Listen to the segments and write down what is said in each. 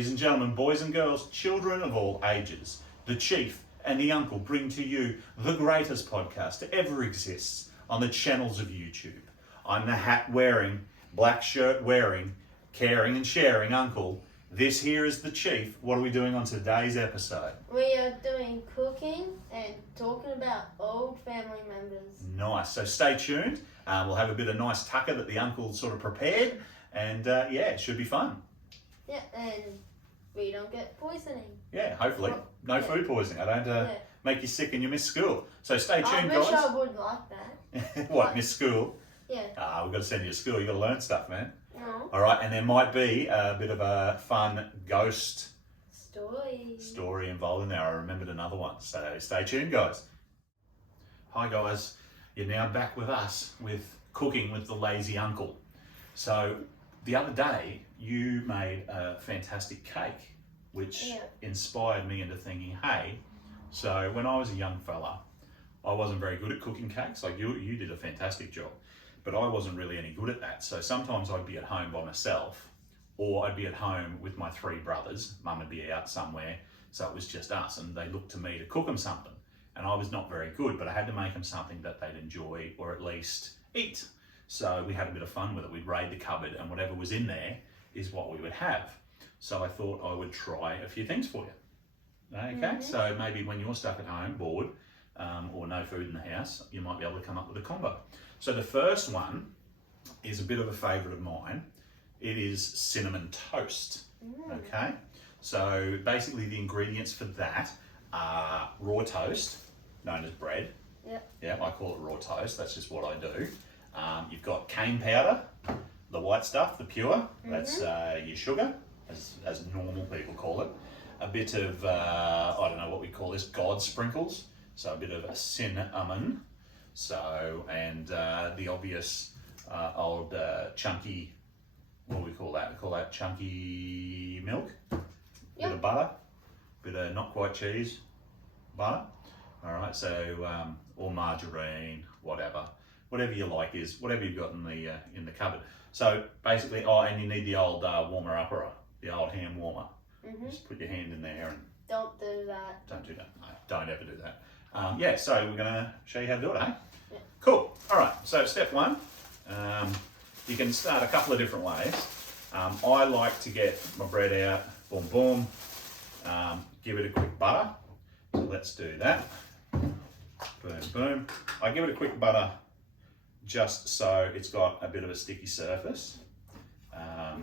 Ladies and gentlemen, boys and girls, children of all ages, the Chief and the Uncle bring to you the greatest podcast that ever exists on the channels of YouTube. I'm the hat-wearing, black shirt-wearing, caring and sharing Uncle. This here is the Chief. What are we doing on today's episode? We are doing cooking and talking about old family members. Nice, so stay tuned. We'll have a bit of nice tucker that the Uncle sort of prepared, and yeah, it should be fun. Yeah, and we don't get poisoning. Yeah, hopefully. No food poisoning. I don't make you sick and you miss school. So stay tuned, I wish guys. I would like that. What, miss school? Yeah. We've got to send you to school. You've got to learn stuff, man. No. All right, and there might be a bit of a fun ghost story involved in there. I remembered another one, so stay tuned, guys. Hi, guys. You're now back with us with Cooking with the Lazy Uncle. So the other day, you made a fantastic cake, which inspired me into thinking, hey, so when I was a young fella, I wasn't very good at cooking cakes. Like you did a fantastic job, but I wasn't really any good at that. So sometimes I'd be at home by myself, or I'd be at home with my three brothers. Mum would be out somewhere, so it was just us, and they looked to me to cook them something. And I was not very good, but I had to make them something that they'd enjoy, or at least eat. So we had a bit of fun with it. We'd raid the cupboard, and whatever was in there is what we would have. So I thought I would try a few things for you. Okay, so maybe when you're stuck at home, bored, or no food in the house, you might be able to come up with a combo. So the first one is a bit of a favourite of mine. It is cinnamon toast. Okay, so basically the ingredients for that are raw toast, known as bread. Yeah, I call it raw toast. That's just what I do. You've got cane powder, the white stuff, the pure. That's your sugar, as normal people call it. A bit of, I don't know what we call this, God sprinkles. So a bit of cinnamon. So, and the obvious old chunky, what do we call that? We call that chunky milk. Bit of butter, bit of not quite cheese, butter. All right, so, or margarine, whatever you like is, whatever you've got in the cupboard. So basically, and you need the old warmer upper, the old hand warmer. Just put your hand in there and... Don't do that. Don't do that, no, don't ever do that. Yeah, so we're gonna show you how to do it, eh? Yeah. Cool, all right, so step one, you can start a couple of different ways. I like to get my bread out, boom, boom, give it a quick butter. So let's do that. Boom, boom. I give it a quick butter just so it's got a bit of a sticky surface. I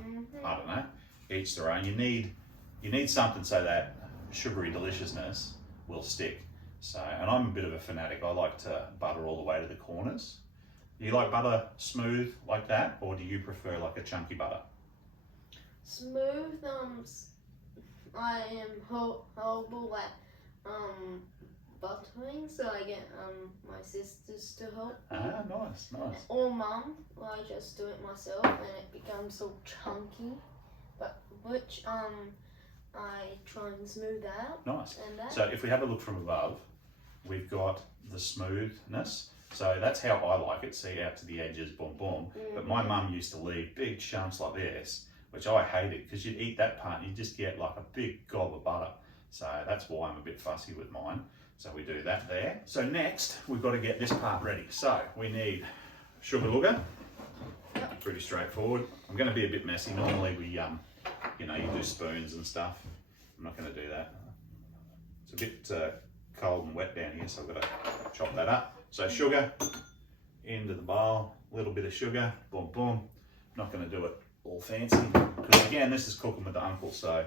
don't know, each their own. You need something so that sugary deliciousness will stick. So, and I'm a bit of a fanatic. I like to butter all the way to the corners. Do you like butter smooth like that, or do you prefer like a chunky butter? Smooth, I am horrible at buttering, so I get my sisters to help me. Nice. Or mum, I just do it myself and it becomes all chunky, but which I try and smooth out. Nice. And that. So if we have a look from above, we've got the smoothness. So that's how I like it, see, out to the edges, boom, boom. But my mum used to leave big chunks like this, which I hated, because you'd eat that part and you just get like a big gob of butter. So that's why I'm a bit fussy with mine. So we do that there. So next, we've got to get this part ready. So we need sugar looger. Pretty straightforward. I'm going to be a bit messy. Normally we, you do spoons and stuff. I'm not going to do that. It's a bit cold and wet down here, so I've got to chop that up. So sugar into the bowl, a little bit of sugar, boom, boom. Not going to do it all fancy, because again, this is cooking with the uncle, so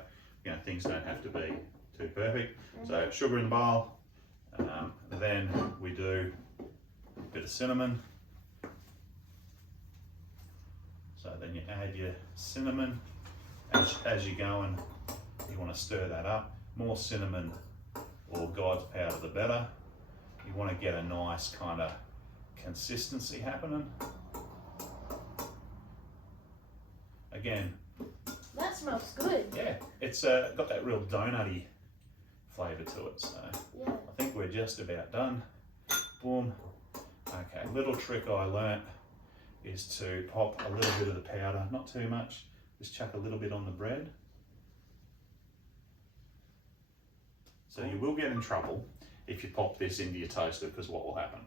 things don't have to be too perfect. So sugar in the bowl, then we do a bit of cinnamon. So then you add your cinnamon as you're going. You want to stir that up. More cinnamon or God's powder, the better. You want to get a nice kind of consistency happening. Again, that smells good. Yeah, it's got that real donutty flavour to it. So yeah. I think we're just about done. Boom. Okay, little trick I learnt is to pop a little bit of the powder, not too much, just chuck a little bit on the bread. So you will get in trouble if you pop this into your toaster, because what will happen?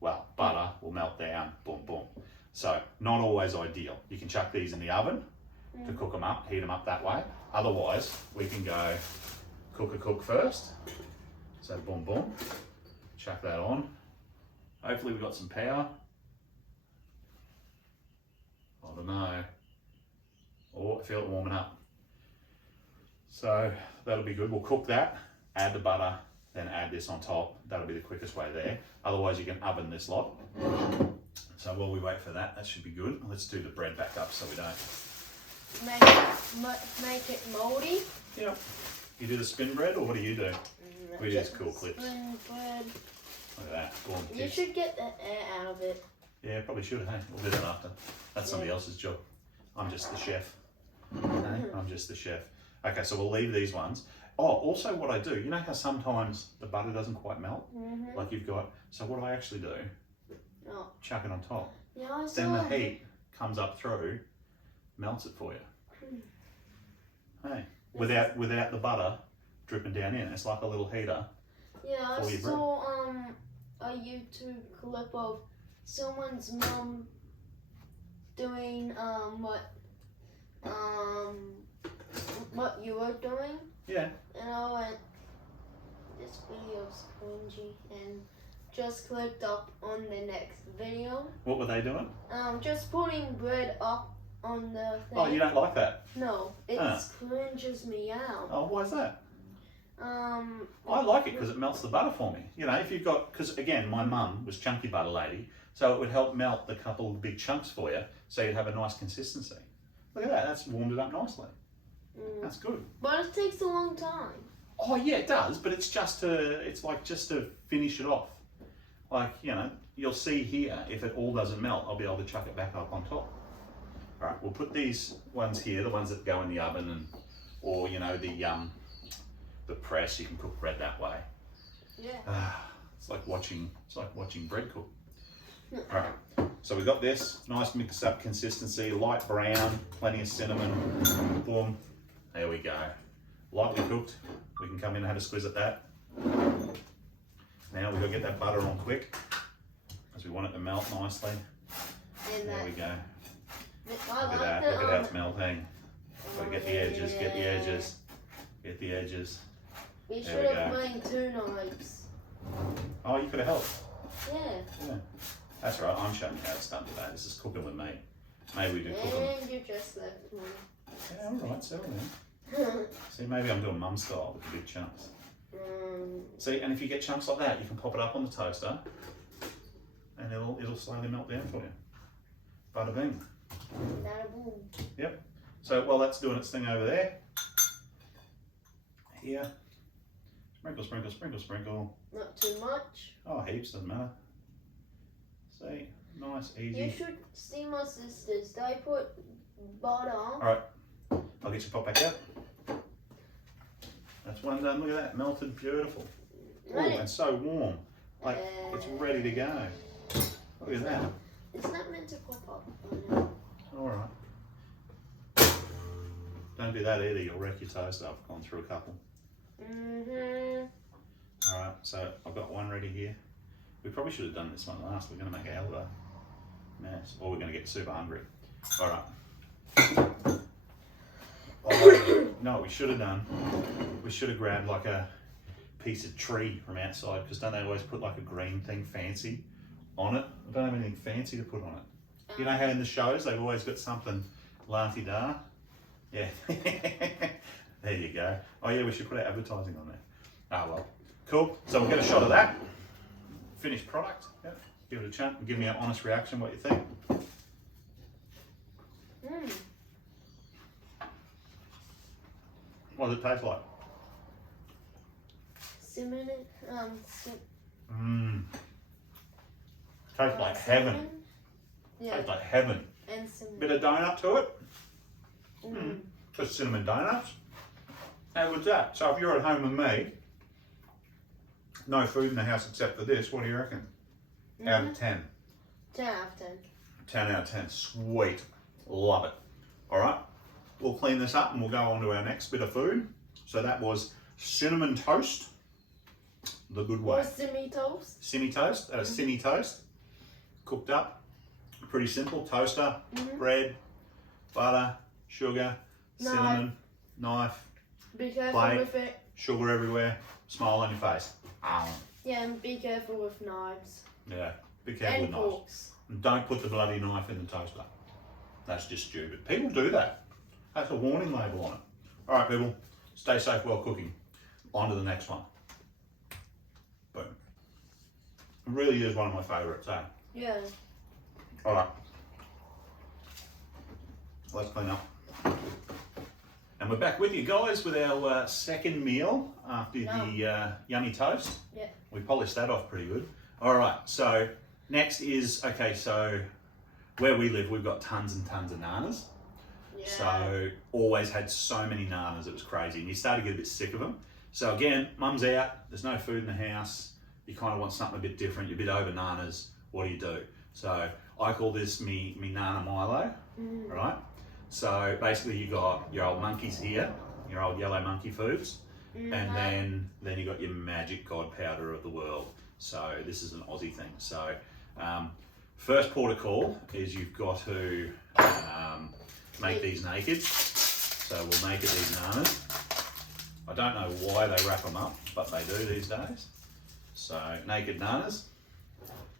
Well, butter will melt down, boom, boom. So not always ideal. You can chuck these in the oven to cook them up, heat them up that way. Otherwise, we can go cook first. So boom, boom, chuck that on. Hopefully we've got some power. I don't know. Oh, I feel it warming up. So that'll be good. We'll cook that, add the butter, then add this on top. That'll be the quickest way there. Otherwise you can oven this lot. So while we wait for that, that should be good. Let's do the bread back up so we don't. Make it moldy. Yeah. You do the spin bread, or what do you do? We do these cool clips. Spin bread. Look at that. Go on, You should get the air out of it. Yeah, probably should, hey? We'll do that after. That's somebody else's job. I'm just the chef. Okay? I'm just the chef. Okay, so we'll leave these ones. Oh, also what I do, you know how sometimes the butter doesn't quite melt? Like you've got, so what I actually do, chuck it on top. Yeah, I Then the saw heat comes up through, melts it for you. Hey, without the butter dripping down in. It's like a little heater. Yeah, I saw a YouTube clip of someone's mum doing what you were doing. Yeah. And I went, this video's cringy, and just clicked up on the next video. What were they doing? Just putting bread up on the thing. Oh, you don't like that? No, it cringes me out. Oh, why is that? I like it because it melts the butter for me. You know, if you've got, because again, my mum was chunky butter lady, so it would help melt the couple of big chunks for you, so you'd have a nice consistency. Look at that, that's warmed it up nicely. That's good. But it takes a long time. Oh yeah, it does, but it's just it's like just to finish it off. Like, you know, you'll see here, if it all doesn't melt, I'll be able to chuck it back up on top. All right, we'll put these ones here, the ones that go in the oven, and or you know the press. You can cook bread that way. Yeah. It's like watching bread cook. All right, so we've got this nice mixed up consistency, light brown, plenty of cinnamon. Boom, there we go. Lightly cooked. We can come in and have a squeeze at that. Now we've got to get that butter on quick, because we want it to melt nicely. And there we go. Look at that. Look at how it's melting. Got to get the edges. Get the edges. Get the edges. We should have made 2 knives. Oh, you could have helped. Yeah. That's right. I'm showing you how it's done today. This is cooking with me. Maybe we do cooking. And you just left me. Yeah, all right. Settle in. See, maybe I'm doing mum style with the big chunks. See, and if you get chunks like that, you can pop it up on the toaster, and it'll slowly melt down for you. Bada bing. Bada boom. Yep. So while that's doing its thing over there, here, sprinkle, sprinkle, sprinkle, sprinkle. Not too much. Oh, heaps, doesn't matter. See, nice, easy. You should see my sisters. They put butter. All right, I'll get your pot back out. That's one done. Look at that, melted, beautiful. Oh, and so warm. Like it's ready to go. Look at that. It's not meant to pop up. All right. Don't do that either. You'll wreck your toaster. I've gone through a couple. All right. So I've got one ready here. We probably should have done this one last. We're going to make a hell of a mess, or we're going to get super hungry. All right. Oh, no, we should have done. We should have grabbed like a piece of tree from outside, because don't they always put like a green thing fancy on it? I don't have anything fancy to put on it. You know how in the shows they've always got something la-ti-da? Yeah. There you go. Oh yeah, we should put our advertising on there. Oh well. Cool. So we'll get a shot of that. Finished product. Yep. Give it a chance and give me an honest reaction, what you think. What does it taste like? Cinnamon. Tastes like heaven. Yeah. Tastes like heaven. And cinnamon. Bit of donut to it. Just cinnamon donuts. How good's that? So if you're at home with me, no food in the house except for this, what do you reckon? Out of 10? 10 out of 10. 10 out of 10. Sweet. Love it. All right. We'll clean this up and we'll go on to our next bit of food. So that was cinnamon toast, the good way. Or simi toast. Simi toast, simi toast, cooked up, pretty simple. Toaster, bread, butter, sugar, cinnamon, knife, be careful plate, with it. sugar everywhere, smile on your face. Yeah, and be careful with knives. Yeah, be careful with knives. And don't put the bloody knife in the toaster. That's just stupid. People do that. That's a warning label on it. All right, people, stay safe while cooking. On to the next one. Boom. It really is one of my favourites, eh? Yeah. All right. Let's clean up. And we're back with you guys with our second meal after the yummy toast. Yeah. We polished that off pretty good. All right, so next is, okay, so where we live, we've got tons and tons of nanas. Yeah. So always had so many nanas, it was crazy. And you start to get a bit sick of them. So again, mum's out, there's no food in the house. You kind of want something a bit different, you're a bit over nanas. What do? So I call this me nana Milo, right? So basically you got your old monkeys here, your old yellow monkey foods, and then you got your magic god powder of the world. So this is an Aussie thing. So first port of call is you've got to make these naked. So we'll make it these nanas. I don't know why they wrap them up, but they do these days. So naked nanas.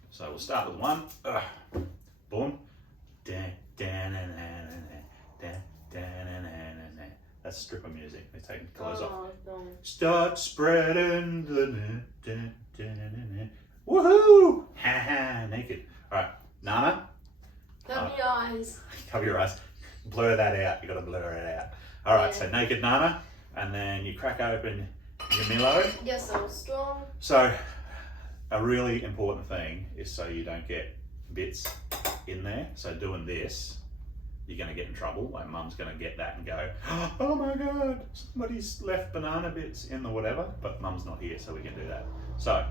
So we'll start with one. Boom. That's stripper music. They're taking clothes off. Don't. Start spreading the net. Woohoo! Ha ha! Naked. All right, Nana. Cover your eyes. Cover your eyes. Blur that out. You got to blur it out. All right. So naked Nana, and then you crack open your Milo. You're so strong. So a really important thing is so you don't get bits in there. So doing this, you're going to get in trouble. Like mum's going to get that and go, oh my God, somebody's left banana bits in the whatever, but mum's not here, so we can do that. So,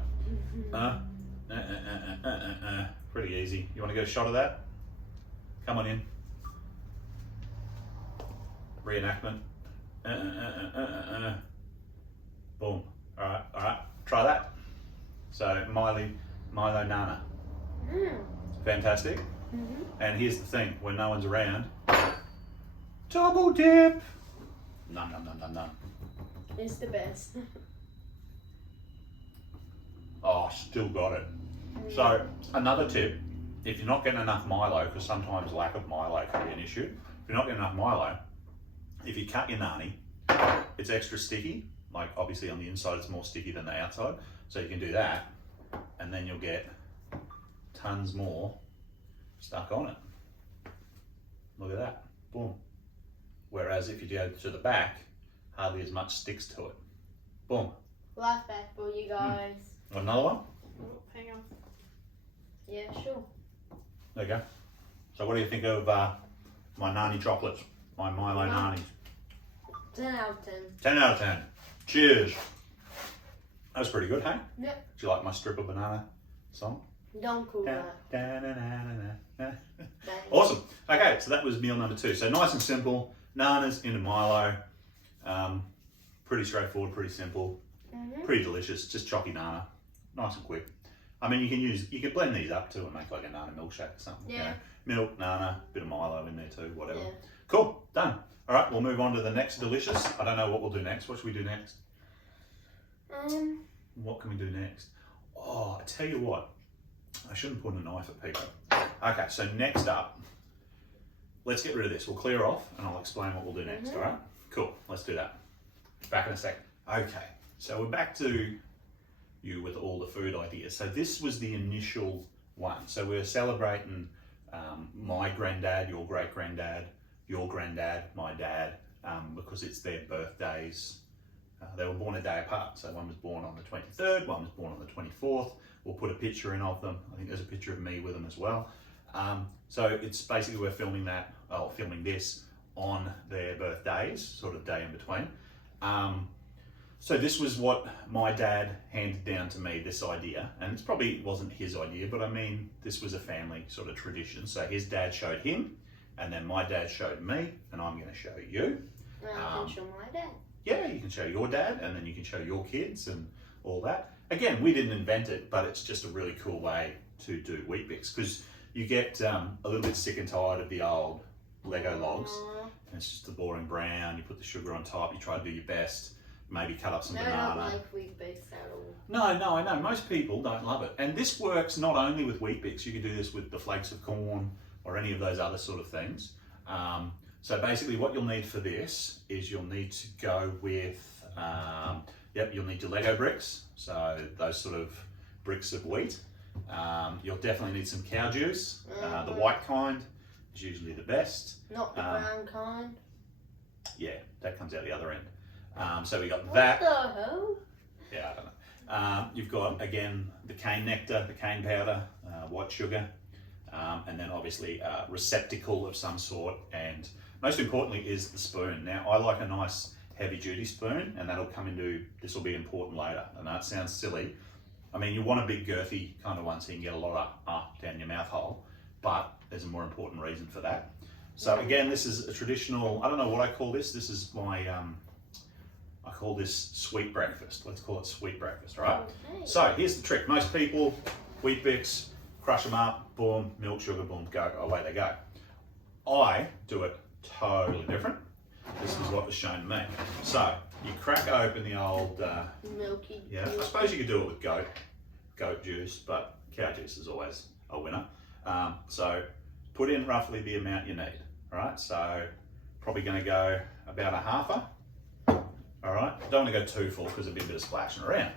pretty easy. You want to get a shot of that? Come on in. Reenactment. Boom. All right. Try that. So Milo Nana. Fantastic. And here's the thing, when no one's around, double dip. Nom. It's the best. Oh, still got it. So another tip, if you're not getting enough Milo, because sometimes lack of Milo can be an issue. If you're not getting enough Milo, if you cut your nani, it's extra sticky. Like obviously on the inside it's more sticky than the outside. So you can do that and then you'll get tons more stuck on it. Look at that, boom. Whereas if you go to the back, hardly as much sticks to it. Boom. Life back for you guys. Want another one? Oh, hang on. Yeah, sure. There you go. So what do you think of my nani chocolates? My Milo nanis? 10 out of 10. 10 out of 10. Cheers. That was pretty good, hey? Yep. Do you like my stripper banana song? Don't call that. Awesome. Okay, so that was meal number 2. So nice and simple. Nanas into Milo. Pretty straightforward, pretty simple. Pretty delicious. Just chalky nana. Nice and quick. I mean, you can blend these up too and make like a nana milkshake or something. Yeah. You know, milk, nana, bit of Milo in there too, whatever. Yeah. Cool, done. All right, we'll move on to the next delicious. I don't know what we'll do next. What should we do next? What can we do next? Oh, I tell you what. I shouldn't put a knife at people. Okay, so next up, let's get rid of this. We'll clear off and I'll explain what we'll do next, all right? Cool, let's do that. Back in a sec. Okay, so we're back to you with all the food ideas. So this was the initial one. So we're celebrating my granddad, your great-granddad, your granddad, my dad, because it's their birthdays. They were born a day apart. So one was born on the 23rd, one was born on the 24th. We'll put a picture in of them. I think there's a picture of me with them as well. So it's basically we're filming this on their birthdays, sort of day in between. So this was what my dad handed down to me, this idea, and it probably wasn't his idea, but I mean, this was a family sort of tradition. So his dad showed him, and then my dad showed me, and I'm going to show you. I can show my dad. Yeah, you can show your dad, and then you can show your kids and all that. Again, we didn't invent it, but it's just a really cool way to do Weet-Bix, because you get a little bit sick and tired of the old Lego logs. And it's just the boring brown. You put the sugar on top. You try to do your best. Maybe cut up some banana. I don't like Weet-Bix at all. No, I know. Most people don't love it. And this works not only with Weet-Bix. You can do this with the flakes of corn or any of those other sort of things. So basically what you'll need for this is you'll need to go with, you'll need your Lego bricks. So those sort of bricks of wheat. You'll definitely need some cow juice. The white kind is usually the best. Not the brown kind? Yeah, that comes out the other end. So we got that. What the hell? Yeah, I don't know. You've got, again, the cane nectar, the cane powder, white sugar, and then obviously a receptacle of some sort, and most importantly is the spoon. Now, I like a nice heavy duty spoon, and that'll come into, this will be important later. I know it sounds silly. I mean, you want a big girthy kind of one so you can get a lot of down your mouth hole, but there's a more important reason for that. So again, this is a traditional, I don't know what I call this. This is my, I call this sweet breakfast. Let's call it sweet breakfast, right? Okay. So here's the trick. Most people, Weet-Bix, crush them up, boom, milk, sugar, boom, go, away they go. I do it totally different. This is what was shown to me. So you crack open the old milky. Yeah, I suppose you could do it with goat juice, but cow juice is always a winner. So put in roughly the amount you need. All right, so probably going to go about a halfer. All right, don't want to go too full because there'll be a bit of splashing around.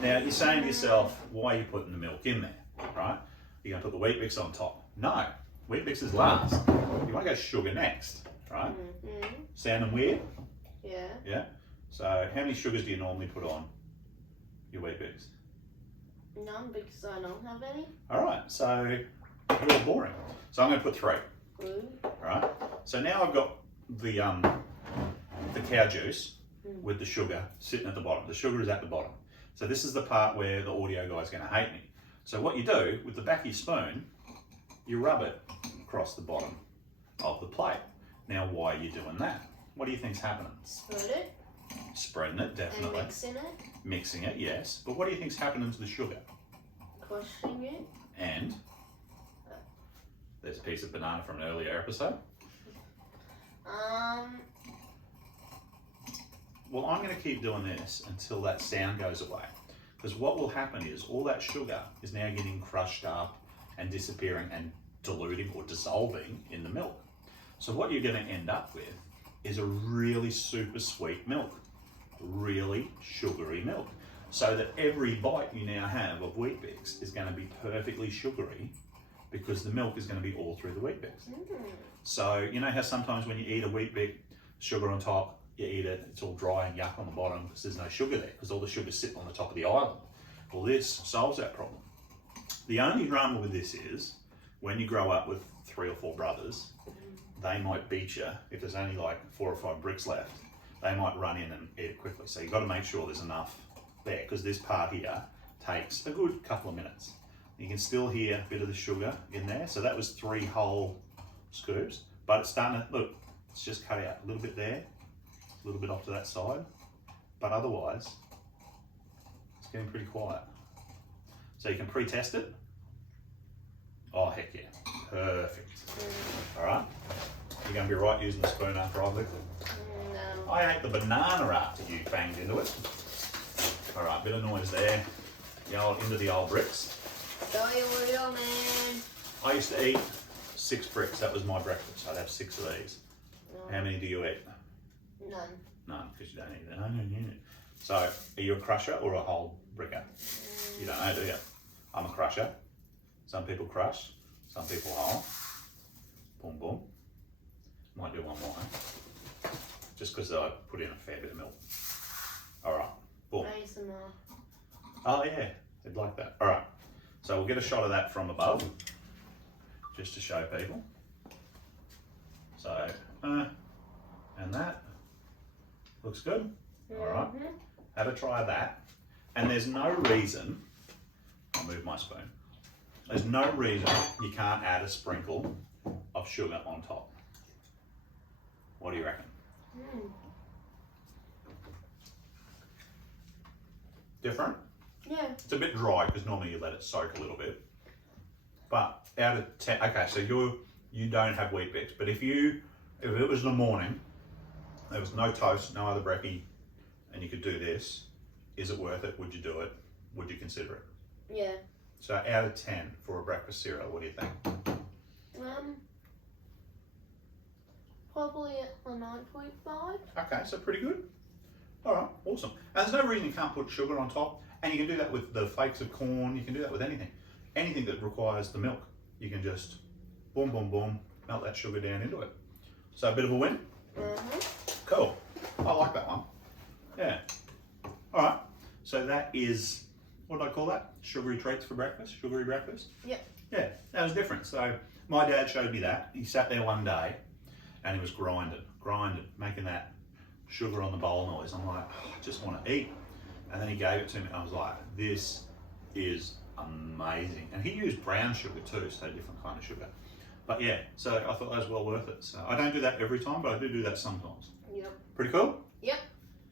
Now you're saying to yourself, why are you putting the milk in there? Right? You're going to put the Weet-Bix on top. No, Weet-Bix is last. You want to go sugar next, right? Sounding weird? Yeah. Yeah. So how many sugars do you normally put on your Weet-Bix? None, because I don't have any. All right, so real boring. So I'm going to put 3. Good. All right. So now I've got the cow juice with the sugar sitting at the bottom. The sugar is at the bottom. So this is the part where the audio guy's going to hate me. So what you do with the back of your spoon, you rub it across the bottom of the plate. Now, why are you doing that? What do you think's happening? Spread it. Spreading it, definitely. And mixing it. Mixing it, yes. But what do you think's happening to the sugar? Crushing it. And there's a piece of banana from an earlier episode. Well, I'm going to keep doing this until that sound goes away. Because what will happen is all that sugar is now getting crushed up and disappearing and diluting or dissolving in the milk. So what you're going to end up with is a really super sweet milk, really sugary milk. So that every bite you now have of Weet-Bix is going to be perfectly sugary because the milk is going to be all through the Weet-Bix. So you know how sometimes when you eat a Weet-Bix, sugar on top, you eat it, it's all dry and yuck on the bottom because there's no sugar there, because all the sugar's sitting on the top of the island. Well, this solves that problem. The only drama with this is when you grow up with 3 or 4 brothers, they might beat you. If there's only like 4 or 5 bricks left, they might run in and eat it quickly. So you've got to make sure there's enough there, because this part here takes a good couple of minutes. You can still hear a bit of the sugar in there. So that was 3 whole scoops, but it's starting to, look, it's just cut out a little bit there, a little bit off to that side, but otherwise it's getting pretty quiet. So you can pre-test it. Oh, heck yeah, perfect. All right, you're going to be right using the spoon after I've licked it. No. I ate the banana after you banged into it. All right, bit of noise there. Into the old bricks. Show you real man. I used to eat 6 bricks. That was my breakfast. I'd have 6 of these. How many do you eat? None. None, because you don't eat that. I don't eat it. So, are you a crusher or a whole bricker? You don't know, do you? I'm a crusher. Some people crush, some people whole. Boom, boom. Might do one more. Just because I put in a fair bit of milk. All right, boom. Oh yeah, they'd like that. All right, so we'll get a shot of that from above, just to show people. So, and that looks good. All right, have a try of that. And there's no reason, I'll move my spoon. There's no reason you can't add a sprinkle of sugar on top. What do you reckon? different. Yeah. It's a bit dry because normally you let it soak a little bit. But out of 10, okay, so you don't have wheat bix, but if it was in the morning, there was no toast, no other brekkie, and you could do this, is it worth it? Would you do it? Would you consider it? Yeah. So out of 10 for a breakfast cereal, what do you think? Probably a 9.5. Okay, so pretty good. All right, awesome. And there's no reason you can't put sugar on top, and you can do that with the flakes of corn. You can do that with anything. Anything that requires the milk, you can just boom, boom, boom, melt that sugar down into it. So a bit of a win. Cool. I like that one. Yeah. All right. So that is, what did I call that? Sugary treats for breakfast? Sugary breakfast? Yep. Yeah, that was different. So my dad showed me that. He sat there one day and he was grinding, making that sugar on the bowl noise. I'm like, oh, I just want to eat. And then he gave it to me. I was like, this is amazing. And he used brown sugar too, so a different kind of sugar. But yeah, so I thought that was well worth it. So I don't do that every time, but I do that sometimes. Yep. Pretty cool? Yep.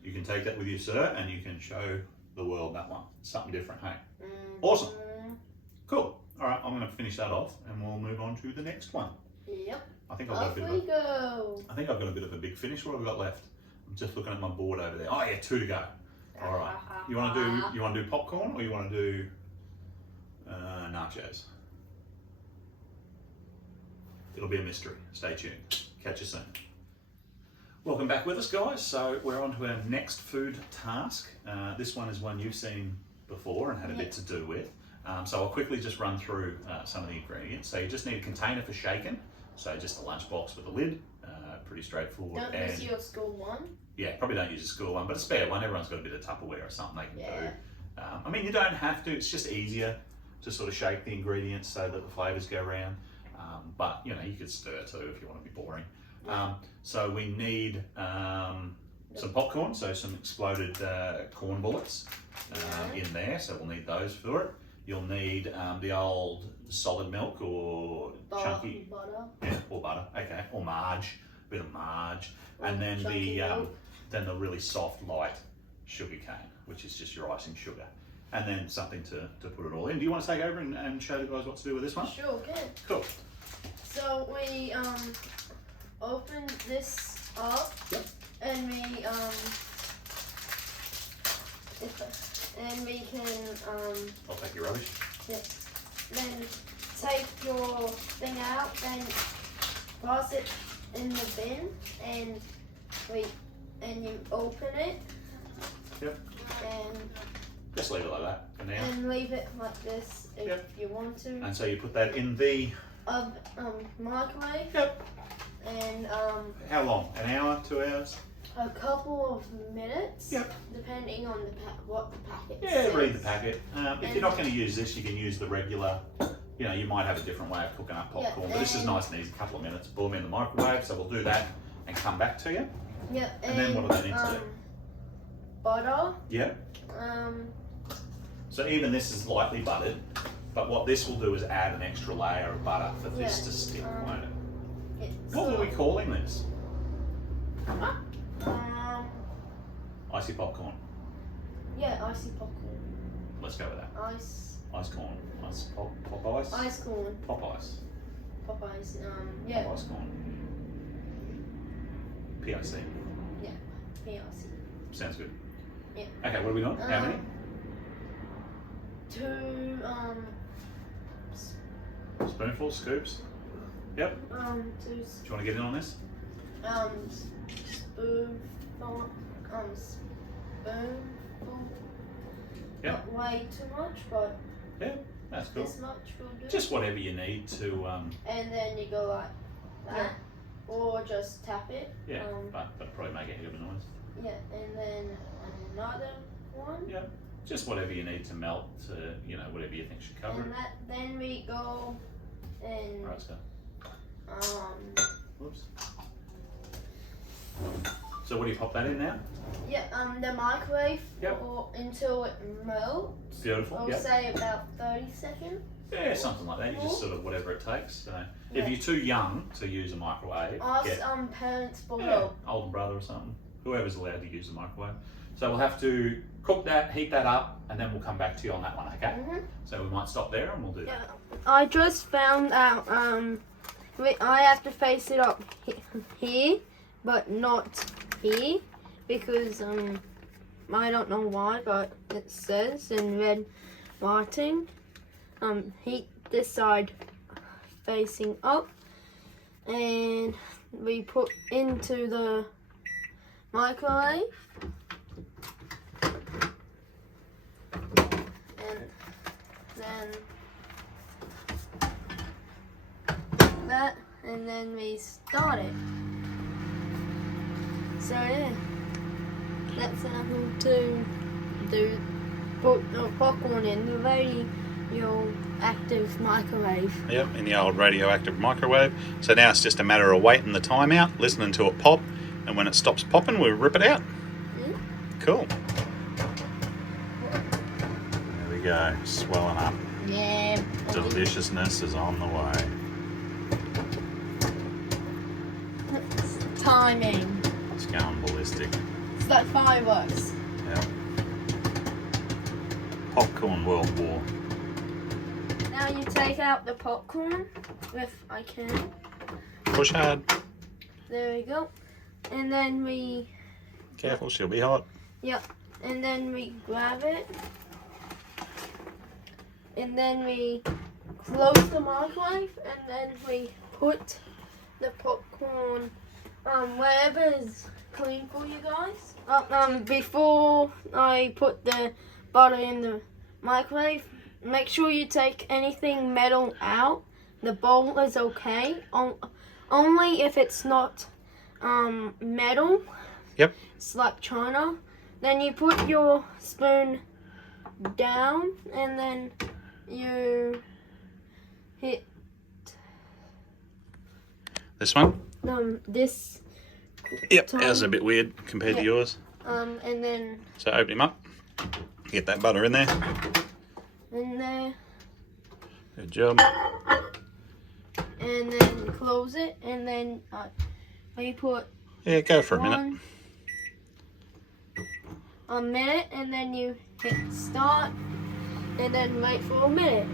You can take that with you, sir, and you can show the world that one. Something different, hey? Awesome. Cool. All right, I'm going to finish that off, and we'll move on to the next one. Yep. I think I've got a bit of a big finish. What have I got left? I'm just looking at my board over there. Oh yeah, 2 to go. All right. You want to do popcorn or you want to do nachos? It'll be a mystery. Stay tuned. Catch you soon. Welcome back with us, guys. So we're on to our next food task. This one is one you've seen before and had a bit to do with. So I'll quickly just run through some of the ingredients. So you just need a container for shaking. So just a lunchbox with a lid. Pretty straightforward. Don't use your school one. Yeah, probably don't use a school one, but a spare one. Everyone's got a bit of Tupperware or something they can do. I mean, you don't have to. It's just easier to sort of shake the ingredients so that the flavours go around. But you know, you could stir too if you want to be boring. So we need some popcorn, so some exploded corn bullets in there. So we'll need those for it. You'll need the old solid milk or chunky butter. Yeah, or butter. Okay, or marge, a bit of marge, and then the really soft light sugar cane, which is just your icing sugar, and then something to put it all in. Do you want to take over and show the guys what to do with this one? Sure, can. Cool. So we open this up. Yep. And we can I'll take your rubbish. Yeah. Then take your thing out and toss it in the bin, and you open it. Yep. And just leave it like that for now. And leave it like this if you want to. And so you put that in the microwave. Yep. And how long? An hour? 2 hours? A couple of minutes. Yep. Depending on what the packet says. says. Read the packet. If you're not going to use this, you can use the regular. You know, you might have a different way of cooking up popcorn, but this is nice and easy. A couple of minutes, boil them in the microwave. So we'll do that and come back to you. Yep. And then what do they need to do? Butter. Yep. So even this is lightly buttered, but what this will do is add an extra layer of butter for this to stick, won't it? What were we calling this? Icy popcorn. Yeah, icy popcorn. Let's go with that. Ice corn. Pop ice? Ice corn. Pop ice. Pop ice. Yeah. Pop ice corn. PIC. Yeah. PIC. Sounds good. Yeah. Okay, what are we doing? How many? 2 Spoonfuls, scoops? Yep. 2 Do you want to get in on this? spoonful. Yeah. Not way too much, but yeah, that's cool. this much will do. Just whatever you need to. And then you go like that, or just tap it. Yeah, but probably make a heck of a noise. Yeah, and then another one. Yeah, just whatever you need to melt to, you know, whatever you think should cover it. Then we go and Right, so. Whoops. So what do you pop that in now? Yeah, the microwave until it melts. Beautiful. I'll say about 30 seconds. Yeah, something like that. You just sort of whatever it takes. So if you're too young to use a microwave, ask parents for help. Older brother or something. Whoever's allowed to use the microwave. So we'll have to cook that, heat that up, and then we'll come back to you on that one, okay? So we might stop there and we'll do that. I just found out I have to face it up here, but not here, because I don't know why, but it says in red writing, heat this side facing up, and we put into the microwave, and then that, and then we start it. So yeah, that's how to put the popcorn in the radioactive microwave. Yep, in the old radioactive microwave. So now it's just a matter of waiting the time out, listening to it pop, and when it stops popping, we'll rip it out. Cool. There we go, swelling up. Yeah. Deliciousness is on the way. Timing. It's going ballistic. It's like fireworks. Yep. Popcorn World War. Now you take out the popcorn, if I can. Push hard. There we go. And then we... Careful, she'll be hot. Yep. And then we grab it. And then we close the microwave. And then we put the popcorn wherever is clean for you guys. Before I put the butter in the microwave, make sure you take anything metal out. The bowl is okay. Only if it's not metal. Yep. It's like china. Then you put your spoon down, and then you hit This one? this. Yep, time. ours is a bit weird compared to yours. And then So open him up. Get that butter in there. in there, Good job. and then close it, and then you put Yeah, go for a minute. a minute, and then you hit start, and then wait for a minute.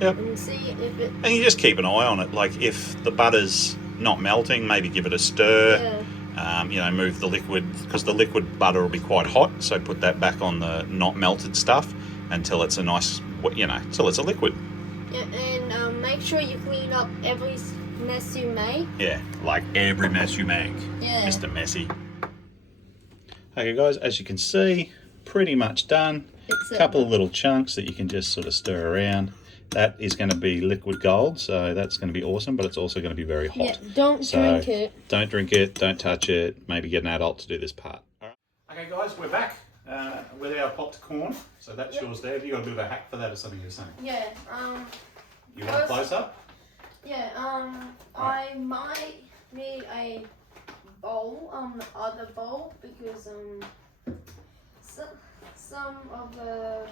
Yep. And see if it. And you just keep an eye on it. Like if the butter's not melting, maybe give it a stir. Yeah. You know, move the liquid, because the liquid butter will be quite hot. So put that back on the not melted stuff until it's a nice, you know, till it's a liquid. Yeah, and make sure you clean up every mess you make. Yeah, like every mess you make. Yeah. Mr. Messy. Okay guys, as you can see, pretty much done. A couple of little chunks that you can just sort of stir around. That is going to be liquid gold, so that's going to be awesome, but it's also going to be very hot. Yeah, don't drink it. Don't drink it, don't touch it. Maybe get an adult to do this part. All right. Okay guys, we're back with our popped corn. So that's yours there. Have you got a bit of a hack for that or something you're saying? Yeah. You want a close up? Yeah, I might need a bowl, the other bowl, because some of the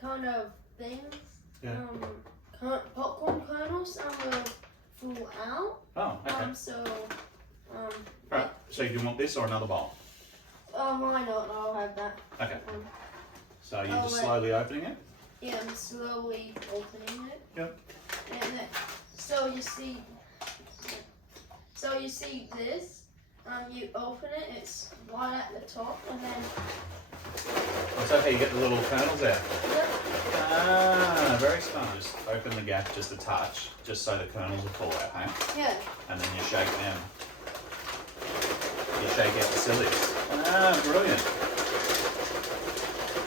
kind of things, popcorn kernels will fall out. Oh, okay. Right. So you want this or another bowl? Why not? I'll have that. Okay. So you're just slowly opening it? Yeah, I'm slowly opening it. Yep. And then, so you see this. You open it. It's right at the top, and then. So how you get the little kernels out? Yep. Ah, very smart. Just open the gap just a touch, just so the kernels will fall out, hey? Yeah. And then you shake them. You shake out the sillies. Ah, brilliant.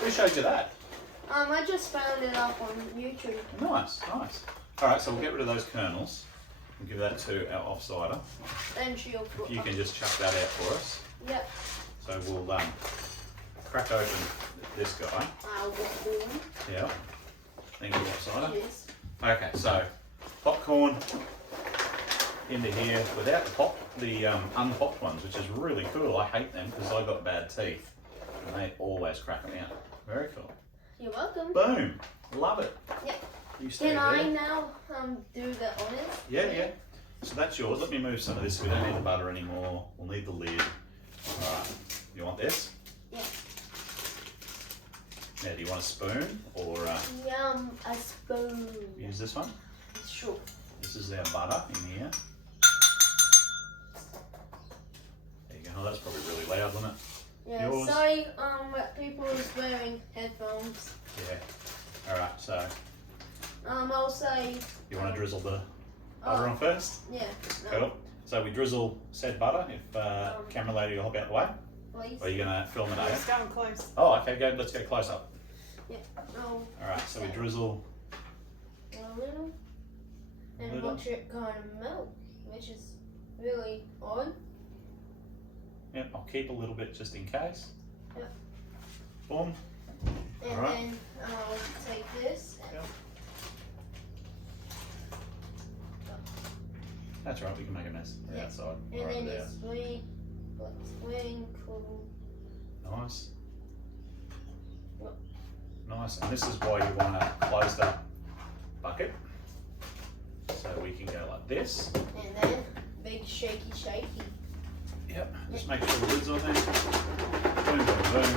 Who showed you that? I just found it up on YouTube. Nice, nice. All right, so we'll get rid of those kernels. We'll give that to our offsider. And she'll put. If you can just chuck that out for us. Yep. So we'll crack open this guy. Yeah. Thank you, offsider. Yes. Okay, so popcorn into here without the unpopped ones, which is really cool. I hate them because I got bad teeth, and they always crack them out. Very cool. You're welcome. Boom. Love it. Yep. You stay Can there. I now do the honors? Yeah, yeah. So that's yours. Let me move some of this. We don't need the butter anymore. We'll need the lid. All right. You want this? Yeah. Now, do you want a spoon or a spoon? Use this one? Sure. This is our butter in here. There you go. Oh, that's probably really loud, wasn't it? Yeah, Yours? sorry, people is wearing headphones. Yeah. All right, so I'll say. you want to drizzle the butter on first? Yeah. Cool. So we drizzle said butter. If camera lady will help out the way. Please. Or are you gonna film it, It's going close. Oh, okay. Go. Let's go close up. Yeah. No. All right. So we drizzle. A little. And Little. watch it kind of melt, which is really odd. Yep. I'll keep a little bit just in case. Yep. Boom. And Alright. then I'll take this. And Yep. That's right. We can make a mess. We're Yeah. outside. And Right then there. you sprinkle. Nice. Yep. Nice. And this is why you want a closed up bucket. So we can go like this. And then big shaky. Yep. Just make sure the lid's on there. Boom, boom, boom.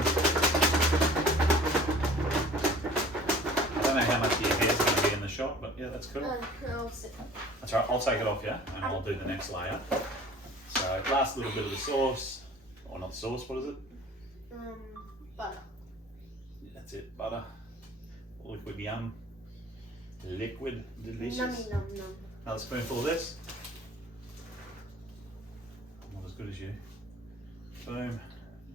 I don't know how much of your hair's going to be in the shot, but yeah, that's cool. I'll sit. That's right. I'll take it off, yeah, and I'll do the next layer. So last little bit of the sauce, or not sauce. What is it? Butter. That's it. Butter. Liquid yum. Liquid delicious. Nummy num num. Another spoonful of this. Not as good as you. Boom.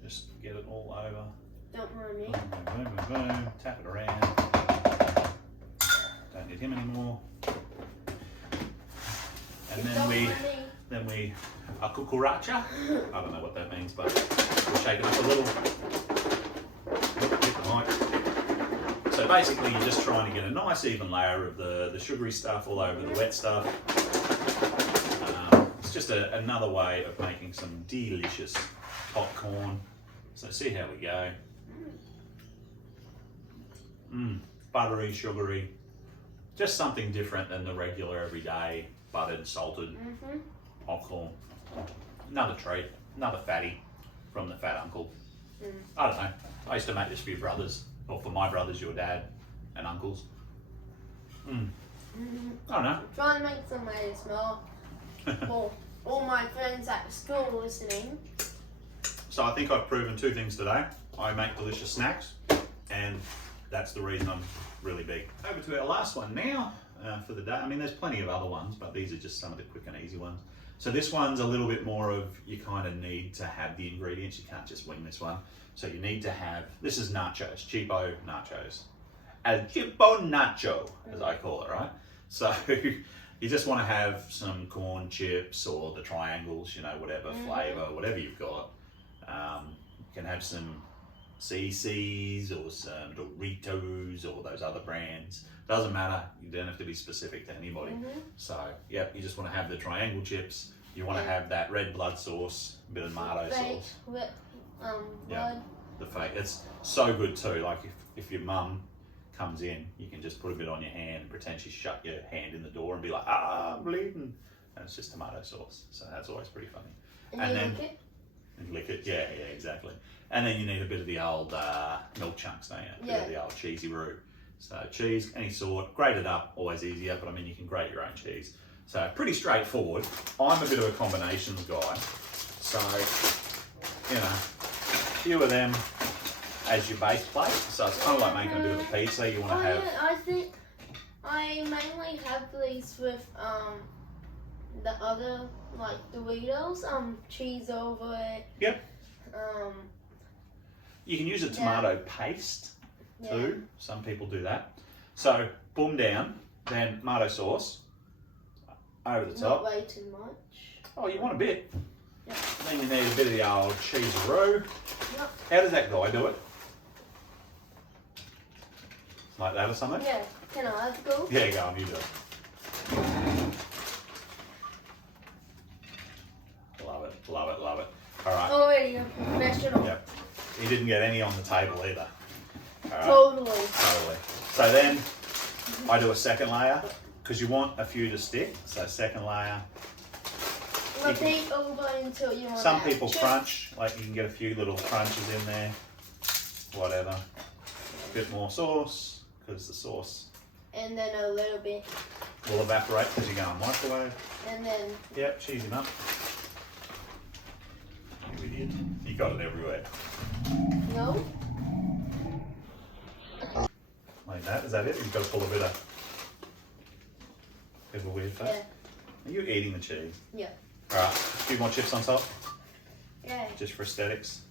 Just get it all over. Don't mind me. Boom, boom, boom, boom. Tap it around. Don't need him anymore. And Don't then mind me. a cucaracha. I don't know what that means, but we'll shake it up a little. Hit the mic. So basically, you're just trying to get a nice even layer of the sugary stuff all over the wet stuff. It's just another way of making some delicious popcorn. So see how we go. Buttery, sugary. Just something different than the regular everyday buttered, salted popcorn. Another treat, another fatty from the fat uncle. I don't know. I used to make this for your brothers, or for my brothers, your dad and uncles. I don't know. Trying to make some ASMR for all my friends at school listening. So I think I've proven two things today. I make delicious snacks, and that's the reason I'm really big. Over to our last one now for the day. I mean, there's plenty of other ones, but these are just some of the quick and easy ones. So this one's a little bit more of, you kind of need to have the ingredients. You can't just wing this one. So you need to have, this is nachos, cheapo nachos. A cheapo nacho, as I call it, right? So you just want to have some corn chips or the triangles, you know, whatever flavor, whatever you've got. You can have some CC's or some Doritos or those other brands. Doesn't matter. You don't have to be specific to anybody. So, yep, you just want to have the triangle chips. You want to have that red blood sauce, a bit of tomato sauce. Blood. The fake. It's so good too. Like if your mum comes in, you can just put a bit on your hand and pretend she shut your hand in the door and be like, I'm bleeding. And it's just tomato sauce. So that's always pretty funny. And then lick it? And lick it. Yeah, exactly. And then you need a bit of the old milk chunks, don't you? A bit of the old cheesy roux. So cheese, any sort, grate it up, always easier, but I mean, you can grate your own cheese. So pretty straightforward. I'm a bit of a combinations guy. So, you know, a few of them as your base plate. So it's kind of like making a bit of a pizza. You want to have... Yeah, I think I mainly have these with the other, like Doritos, cheese over it. Yep. You can use a tomato paste too. Some people do that. So boom down, then tomato sauce over the top. Not way too much. Oh, you want a bit. Yep. Then you need a bit of the old cheese roux. Yep. How does that guy do it? Like that or something? Yeah. Can I have a go? Yeah, go on, you do it. Love it, love it, love it. All right. Already a professional. Yep. He didn't get any on the table either. All right. Totally. Totally. So then I do a second layer because you want a few to stick. So second layer. Repeat over until you want Some to add people chips. crunch, like you can get a few little crunches in there. Whatever. A bit more sauce, because the sauce And then a little bit. will evaporate because you're going microwave. And then. Yep, cheese him up. You idiot. You got it everywhere. No. Like that, is that it? You've got to pull a bit of weird face. Yeah. Are you eating the cheese? Yeah. Alright, a few more chips on top, Yeah. just for aesthetics.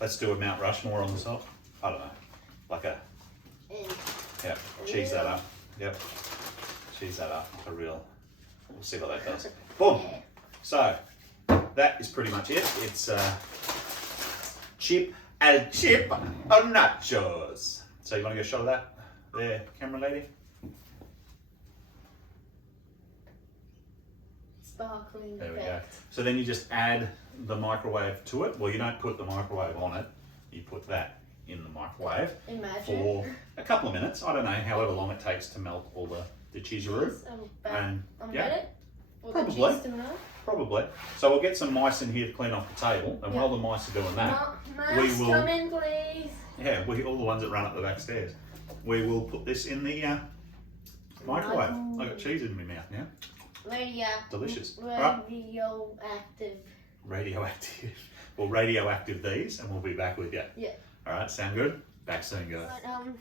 Let's do a Mount Rushmore on the top. I don't know. Like a, And yep, cheese that up. Yep. Cheese that up. A real, we'll see what that does. Boom! yeah. So, that is pretty much it. It's el chip o nachos. So you want to get a shot of that there, camera lady? Sparkling There we go. effect. So then you just add the microwave to it. Well, you don't put the microwave on it. You put that in the microwave Imagine. for a couple of minutes. I don't know, however long it takes to melt all the cheeseroo. And yeah, ready for probably. the cheese to melt. Probably. So we'll get some mice in here to clean off the table. And while the mice are doing that, Mouse, will- come in, please. yeah, all the ones that run up the back stairs, we will put this in the microwave. I got cheese in my mouth now. Delicious. Radioactive. Radioactive. We'll radioactive these and we'll be back with you. Yeah. Alright, sound good? Back soon, guys.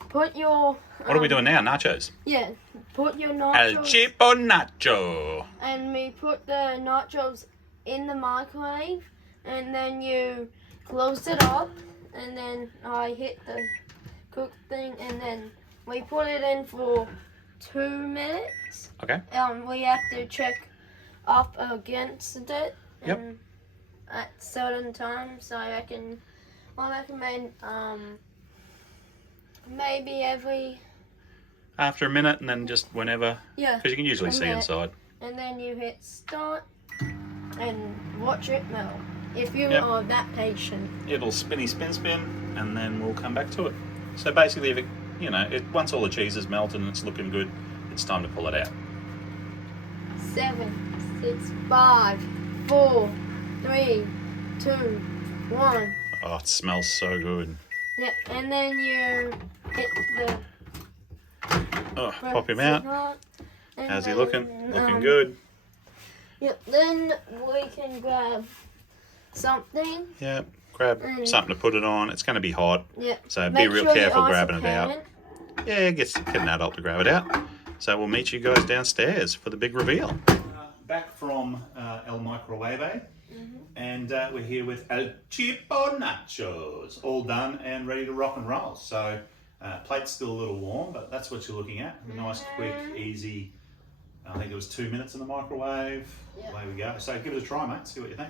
Put your. What are we doing now? Nachos. Yeah. Put your El nachos. Chipo Nacho. And we put the nachos in the microwave, and then you close it up, and then I hit the cook thing, and then we put it in for 2 minutes. Okay. We have to check up against it. Yep. At certain times, so I recommend maybe every. After a minute and then just whenever. Yeah. Because you can usually A see minute. inside. And then you hit start and watch it melt. If you Yep. are that patient. It'll spin, and then we'll come back to it. So basically, if it, once all the cheese is melted and it's looking good, it's time to pull it out. 7, 6, 5, 4, 3, 2, 1. Oh, it smells so good. Yep, and then you hit the. Oh, pop him out. And How's he then, looking? Looking good. Yep, then we can grab something. Yeah, grab something to put it on. It's going to be hot. Yep. So be Make real sure you careful ask grabbing a it out. parent. Yeah, get an adult to grab it out. So we'll meet you guys downstairs for the big reveal. Back from El Microwave, and we're here with El Chipo Nachos, all done and ready to rock and roll. So plate's still a little warm, but that's what you're looking at. A nice, quick, easy. I think it was 2 minutes in the microwave. Yep. Away we go. So give it a try, mate. See what you think.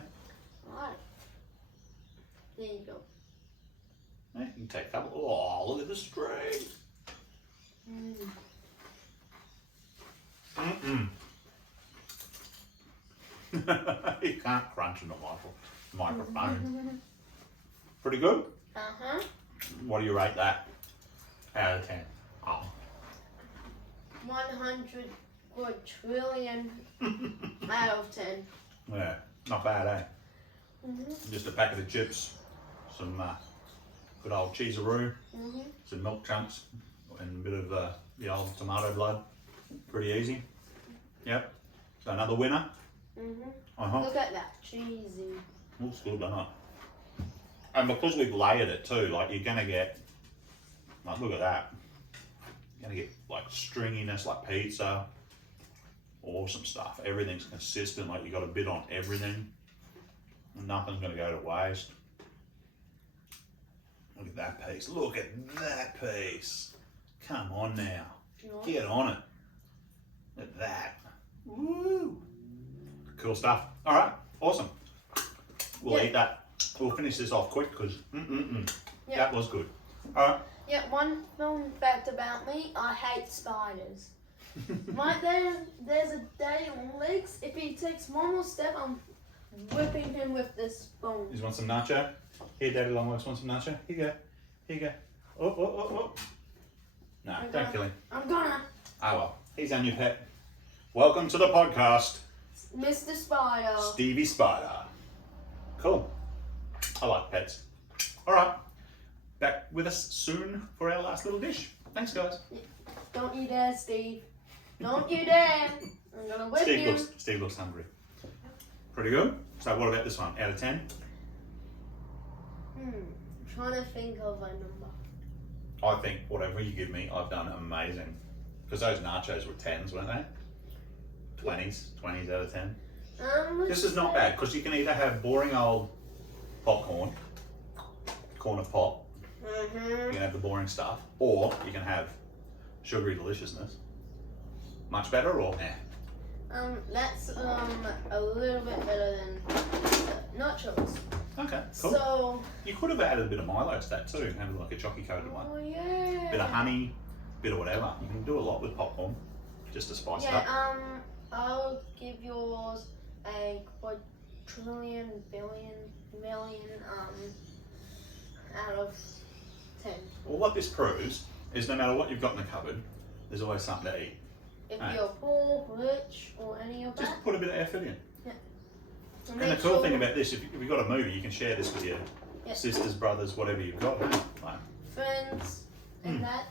Alright. There you go. Yeah, you can take a couple. Oh, look at the string. You can't crunch in the microphone. Pretty good. Uh-huh. What do you rate that out of 10? Oh. 100 quadrillion out of 10. Yeah, not bad, eh? Just a packet of chips, some good old cheeseroo, some milk chunks, and a bit of the old tomato blood. Pretty easy. Yep. So another winner. Look at that, cheesy. Looks good, doesn't it? And because we've layered it too, like you're gonna get, like look at that. You're gonna get like stringiness, like pizza. Awesome stuff. Everything's consistent. Like you got a bit on everything. Nothing's gonna go to waste. Look at that piece. Look at that piece. Come on now. Get on it. Look at that. Woo! Cool stuff. All right. Awesome. We'll eat that. We'll finish this off quick because that was good. All right. Yeah, one fun fact about me, I hate spiders. Right there's a daddy on legs. If he takes one more step, I'm whipping him with this spoon. You want some nacho? Here, Daddy Longlegs wants some nacho. Here you go. Here you go. Oh. No, don't kill him. I'm gonna. Oh well, he's our new pet. Welcome to the podcast. Mr. Spider. Stevie Spider. Cool. I like pets. All right. Back with us soon for our last little dish. Thanks, guys. Don't you dare, Steve. Don't you dare. I'm going to whip you. Steve looks hungry. Pretty good. So what about this one? Out of 10? I'm trying to think of a number. I think whatever you give me, I've done amazing. Because those nachos were 10s, weren't they? 20s out of 10. This is not bad because you can either have boring old popcorn, corn of pop, you can have the boring stuff, or you can have sugary deliciousness. Much better or That's a little bit better than nachos. Okay, cool. So you could have added a bit of Milo to that too, have like a chocolate coated one. Oh yeah. Bit of honey, bit of whatever. You can do a lot with popcorn, just to spice it up. I'll give yours a quadrillion, billion, million, out of 10. Well, what this proves is no matter what you've got in the cupboard, there's always something to eat. If you're poor, rich, or any of that. Just put a bit of effort in. Yeah. And the cool thing about this, if you've got a movie, you can share this with your sisters, brothers, whatever you've got. Like, friends, and that.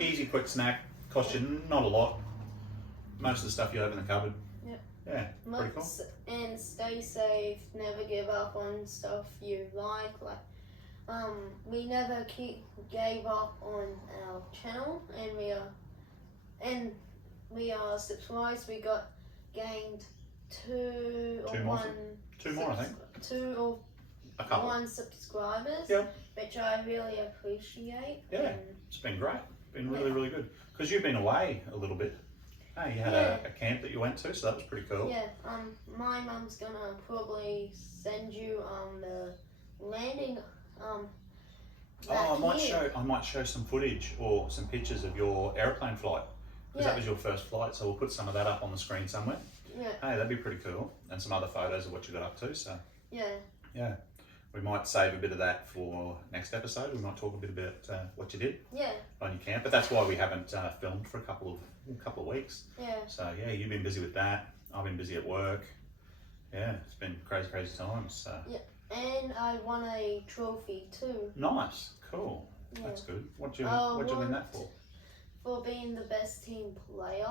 Easy, quick snack. Costs you not a lot. Most of the stuff you have in the cupboard. Yeah, pretty cool. And stay safe. Never give up on stuff you like. We never gave up on our channel, and we are subscribed. We gained two more, I think. 2 or a couple. 1 subscribers, which I really appreciate. Yeah, it's been great. Been really, really good. Because you've been away a little bit. Hey, you had a camp that you went to, so that was pretty cool. Yeah, my mum's gonna probably send you the landing I might show some footage or some pictures of your airplane flight. Because that was your first flight, so we'll put some of that up on the screen somewhere. Yeah. Hey, that'd be pretty cool. And some other photos of what you got up to, so. Yeah. We might save a bit of that for next episode. We might talk a bit about what you did on your camp. But that's why we haven't filmed for a couple of weeks. Yeah. So yeah, you've been busy with that. I've been busy at work. Yeah, it's been crazy times. So. Yeah, and I won a trophy too. Nice, cool. Yeah. That's good. What'd you win that for? For being the best team player.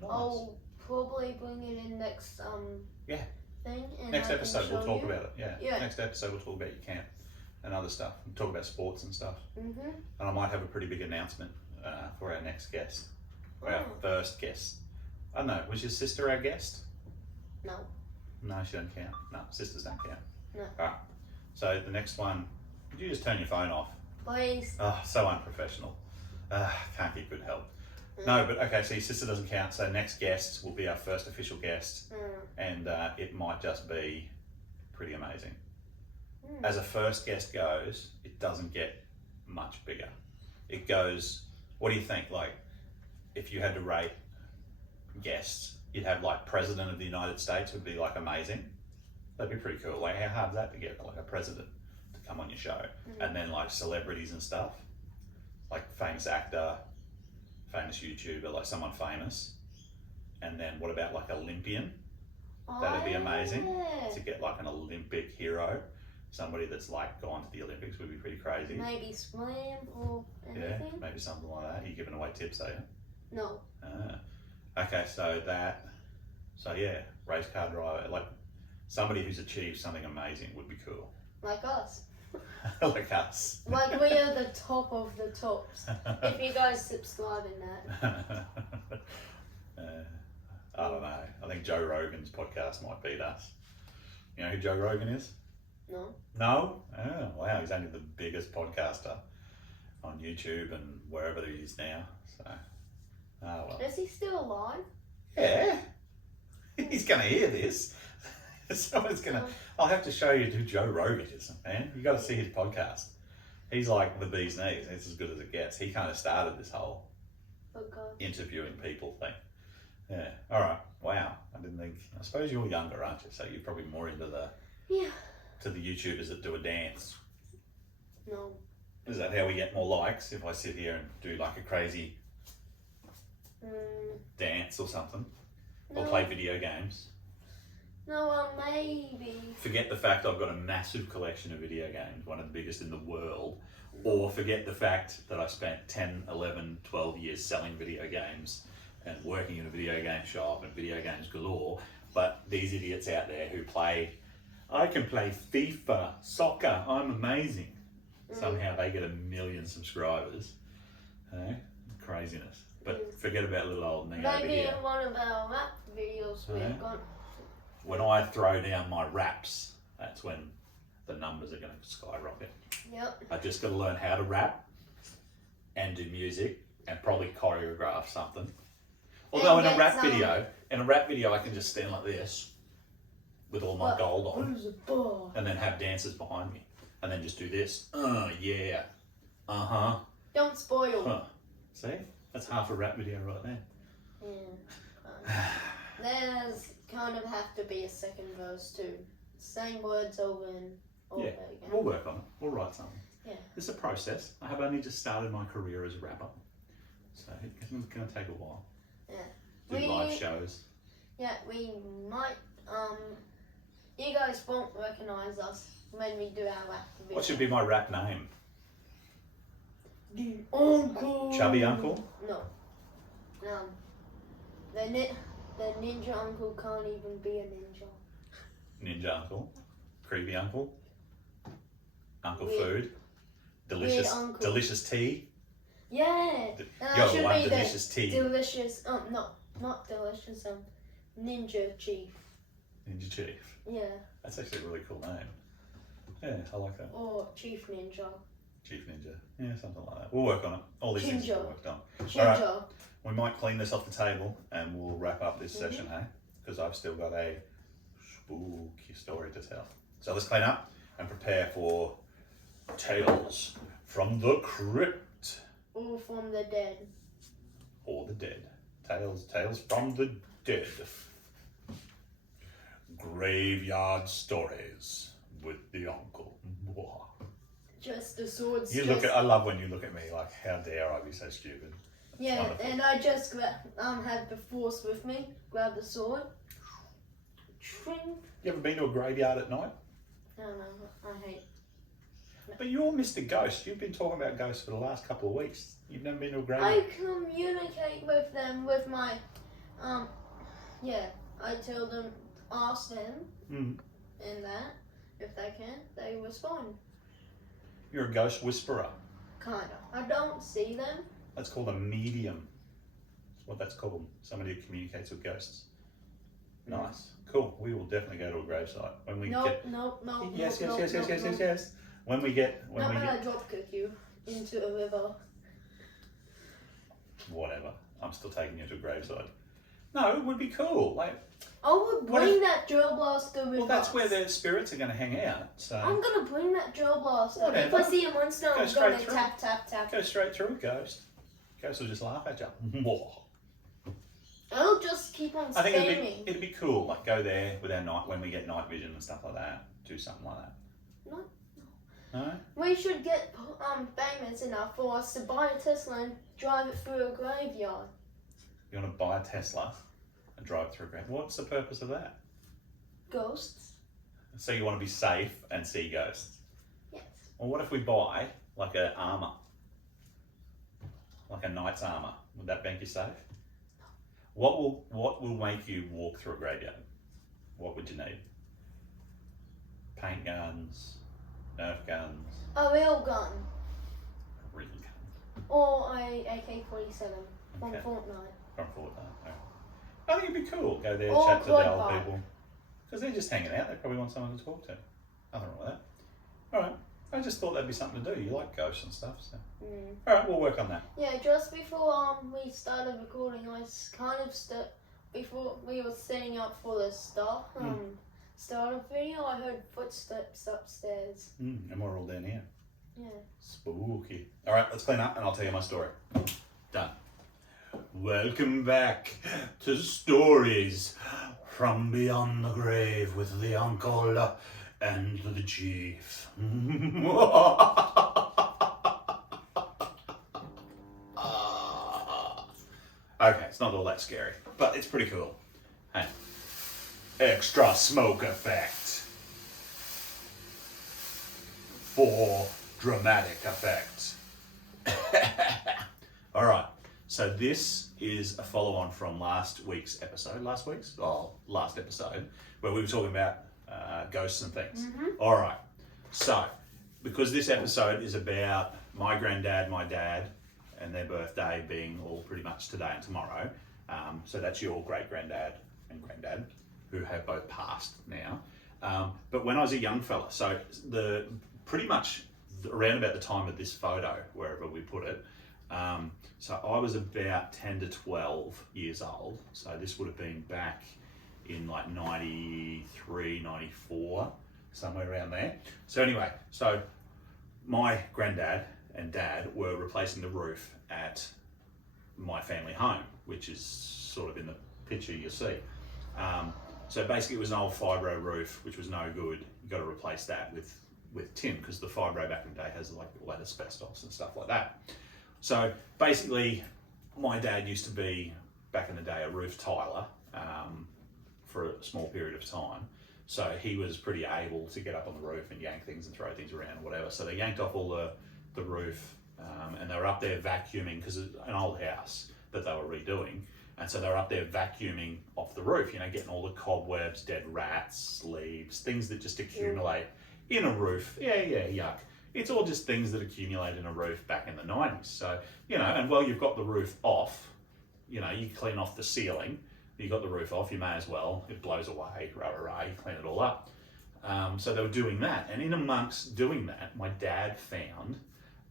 Nice. I'll probably bring it in next thing. And next episode we'll talk about it. Yeah. Next episode we'll talk about your camp and other stuff. We'll talk about sports and stuff. And I might have a pretty big announcement for our next guest. Or our first guest. I don't know, was your sister our guest? No. No, she doesn't count. No, sisters don't count. No. Alright. So the next one, could you just turn your phone off? Please. Oh, so unprofessional. Can't get good help. No, but okay, so your sister doesn't count, so next guest will be our first official guest, and it might just be pretty amazing. As a first guest goes, it doesn't get much bigger. It goes, what do you think, like, if you had to rate guests, you'd have like President of the United States would be like amazing. That'd be pretty cool. Like, how hard is that to get like a president to come on your show? And then like celebrities and stuff, like famous actor, famous YouTuber, like someone famous. And then what about like Olympian? That'd be amazing to get like an Olympic hero. Somebody that's like gone to the Olympics would be pretty crazy. Maybe swim or anything. Yeah, maybe something like that. You're giving away tips, are you? No. Okay, so yeah, race car driver, like somebody who's achieved something amazing would be cool. Like us. Like us. Like we are the top of the tops. If you guys subscribe in that. I don't know. I think Joe Rogan's podcast might beat us. You know who Joe Rogan is? No. No? Oh, wow, he's only the biggest podcaster on YouTube and wherever he is now. So, oh well. Is he still alive? Yeah. He's going to hear this. Someone's going to... I'll have to show you who Joe Rogan is, man. You got to see his podcast. He's like the bee's knees. It's as good as it gets. He kind of started this whole interviewing people thing. Yeah. All right. Wow. I didn't think... I suppose you're younger, aren't you? So you're probably more into the... Yeah. To the YouTubers that do a dance. No. Is that how we get more likes? If I sit here and do like a crazy dance or something? Or play video games. No, maybe. Forget the fact I've got a massive collection of video games, one of the biggest in the world. Or forget the fact that I spent 10, 11, 12 years selling video games and working in a video game shop and video games galore. But these idiots out there who play, I can play FIFA, soccer, I'm amazing. Somehow they get 1 million subscribers. Craziness. But forget about little old me over Maybe here. in one of our rap videos we've got. When I throw down my raps, that's when the numbers are going to skyrocket. Yep. I just got to learn how to rap and do music and probably choreograph something. Although in a rap video, I can just stand like this with all my gold on, and then have dancers behind me, and then just do this. Yeah. Don't spoil. See, that's half a rap video right there. Yeah. There's kind of have to be a second verse too. Same words over and over again. We'll work on it. We'll write something. Yeah. It's a process. I have only just started my career as a rapper, so it's going to take a while. Yeah. Do live shows. Yeah, we might. You guys won't recognise us when we do our rap video. What should be my rap name? The Uncle. Chubby Uncle? No. The ninja uncle can't even be a ninja. Ninja Uncle? Creepy Uncle? Uncle Weird. Food? Delicious Uncle. Delicious Tea? Yeah. You're should the one, be Delicious Tea. Delicious. No, not delicious. Ninja Chief. Ninja Chief. Yeah. That's actually a really cool name. Yeah, I like that. Or Chief Ninja. Chief Ninja. Yeah, something like that. We'll work on it. All these things will be worked on. Ginger. All right. We might clean this off the table and we'll wrap up this session, hey? Because I've still got a spooky story to tell. So let's clean up and prepare for Tales from the Crypt. Or from the dead. Or the dead. Tales from the dead. Graveyard stories with the uncle. Just the swords. I love when you look at me like, how dare I be so stupid. Yeah, and I just had the force with me, grab the sword. You ever been to a graveyard at night? I don't know, I hate. But you're Mr. Ghost. You've been talking about ghosts for the last couple of weeks. You've never been to a graveyard? I communicate with them with my, I tell them, ask them, and that, if they can, they respond. You're a ghost whisperer. Kinda. I don't see them. That's called a medium. That's what that's called. Somebody who communicates with ghosts. Nice. Cool. We will definitely go to a gravesite when we get. No. Yes. When we I drop kick you into a river. Whatever. I'm still taking you to a gravesite. No, it would be cool. Like. I would bring that drill blaster with us. Well, that's where the spirits are going to hang out. So. I'm gonna bring that drill blaster. Whatever. If I see a monster, I'm gonna tap. Go straight through, Ghost. Ghost will just laugh at you. It'll just keep on I spamming. think it'd be cool. Like go there with our night when we get night vision and stuff like that. Do something like that. No. We should get payments enough for us to buy a Tesla and drive it through a graveyard. You want to buy a Tesla and drive it through a graveyard? What's the purpose of that? Ghosts. So you want to be safe and see ghosts? Yes. Well, what if we buy like an armor, like a knight's armor? Would that make you safe? What will make you walk through a graveyard? What would you need? Paint guns, Nerf guns. A real gun. A real gun. Or a AK-47 from Fortnite. From Fortnite. Right. I think it'd be cool. Go there, Or chat to the old Quad people. Because they're just hanging out. They probably want someone to talk to. Nothing wrong with that. All right. I just thought that'd be something to do. You like ghosts and stuff, so. All right, we'll work on that. Yeah, just before we started recording, I kind of before we were setting up for the start of the video, I heard footsteps upstairs. And we're all down here. Yeah. Spooky. All right, let's clean up and I'll tell you my story. Done. Welcome back to Stories from Beyond the Grave with the Uncle and the Chief. Okay, it's not all that scary, but it's pretty cool. Hey. Extra smoke effect. For dramatic effect. All right. So this is a follow-on from last episode, where we were talking about ghosts and things. All right. So, because this episode is about my granddad, my dad, and their birthday being all pretty much today and tomorrow. So that's your great-granddad and granddad, who have both passed now. But when I was a young fella, so pretty much around about the time of this photo, wherever we put it, so I was about 10 to 12 years old. So this would have been back in like 93, 94, somewhere around there. So anyway, so my granddad and dad were replacing the roof at my family home, which is sort of in the picture you see. So basically it was an old fibro roof, which was no good. You got to replace that with tin, because the fibro back in the day has like all that asbestos and stuff like that. So basically my dad used to be, back in the day, a roof tiler for a small period of time. So he was pretty able to get up on the roof and yank things and throw things around or whatever. So they yanked off all the roof and they were up there vacuuming, because it's an old house that they were redoing. And so they were up there vacuuming off the roof, getting all the cobwebs, dead rats, leaves, things that just accumulate in a roof. Yeah, yuck. It's all just things that accumulate in a roof back in the 90s. So, and while you've got the roof off, you clean off the ceiling, you got the roof off, you may as well, it blows away, you clean it all up. So they were doing that. And in amongst doing that, my dad found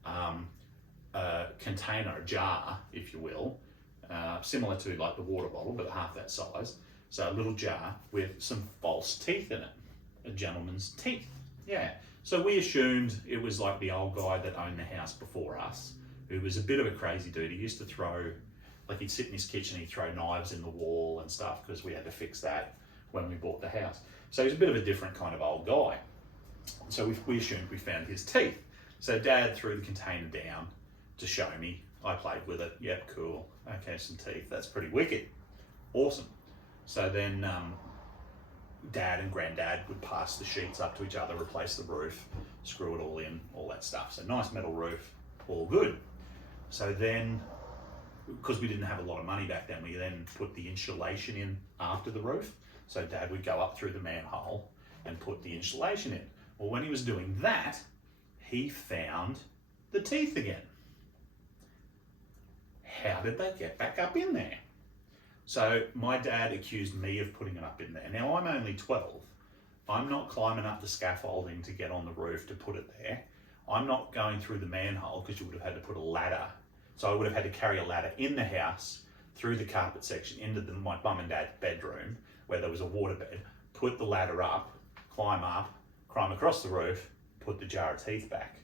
a container, a jar, if you will, similar to like the water bottle, but half that size. So a little jar with some false teeth in it, a gentleman's teeth. Yeah. So we assumed it was like the old guy that owned the house before us, who was a bit of a crazy dude. He used to throw, like he'd sit in his kitchen, he'd throw knives in the wall and stuff, because we had to fix that when we bought the house. So he was a bit of a different kind of old guy. So we assumed we found his teeth. So Dad threw the container down to show me. I played with it. Yep, cool. Okay, some teeth. That's pretty wicked. Awesome. So then Dad and Granddad would pass the sheets up to each other, replace the roof, screw it all in, all that stuff. So nice metal roof, all good. So then, because we didn't have a lot of money back then, we then put the insulation in after the roof. So Dad would go up through the manhole and put the insulation in. Well, when he was doing that, he found the teeth again. How did they get back up in there? So my dad accused me of putting it up in there. Now I'm only 12. I'm not climbing up the scaffolding to get on the roof to put it there. I'm not going through the manhole, because you would have had to put a ladder. So I would have had to carry a ladder in the house, through the carpet section, into my mum and dad's bedroom, where there was a waterbed, put the ladder up, climb across the roof, put the jar of teeth back.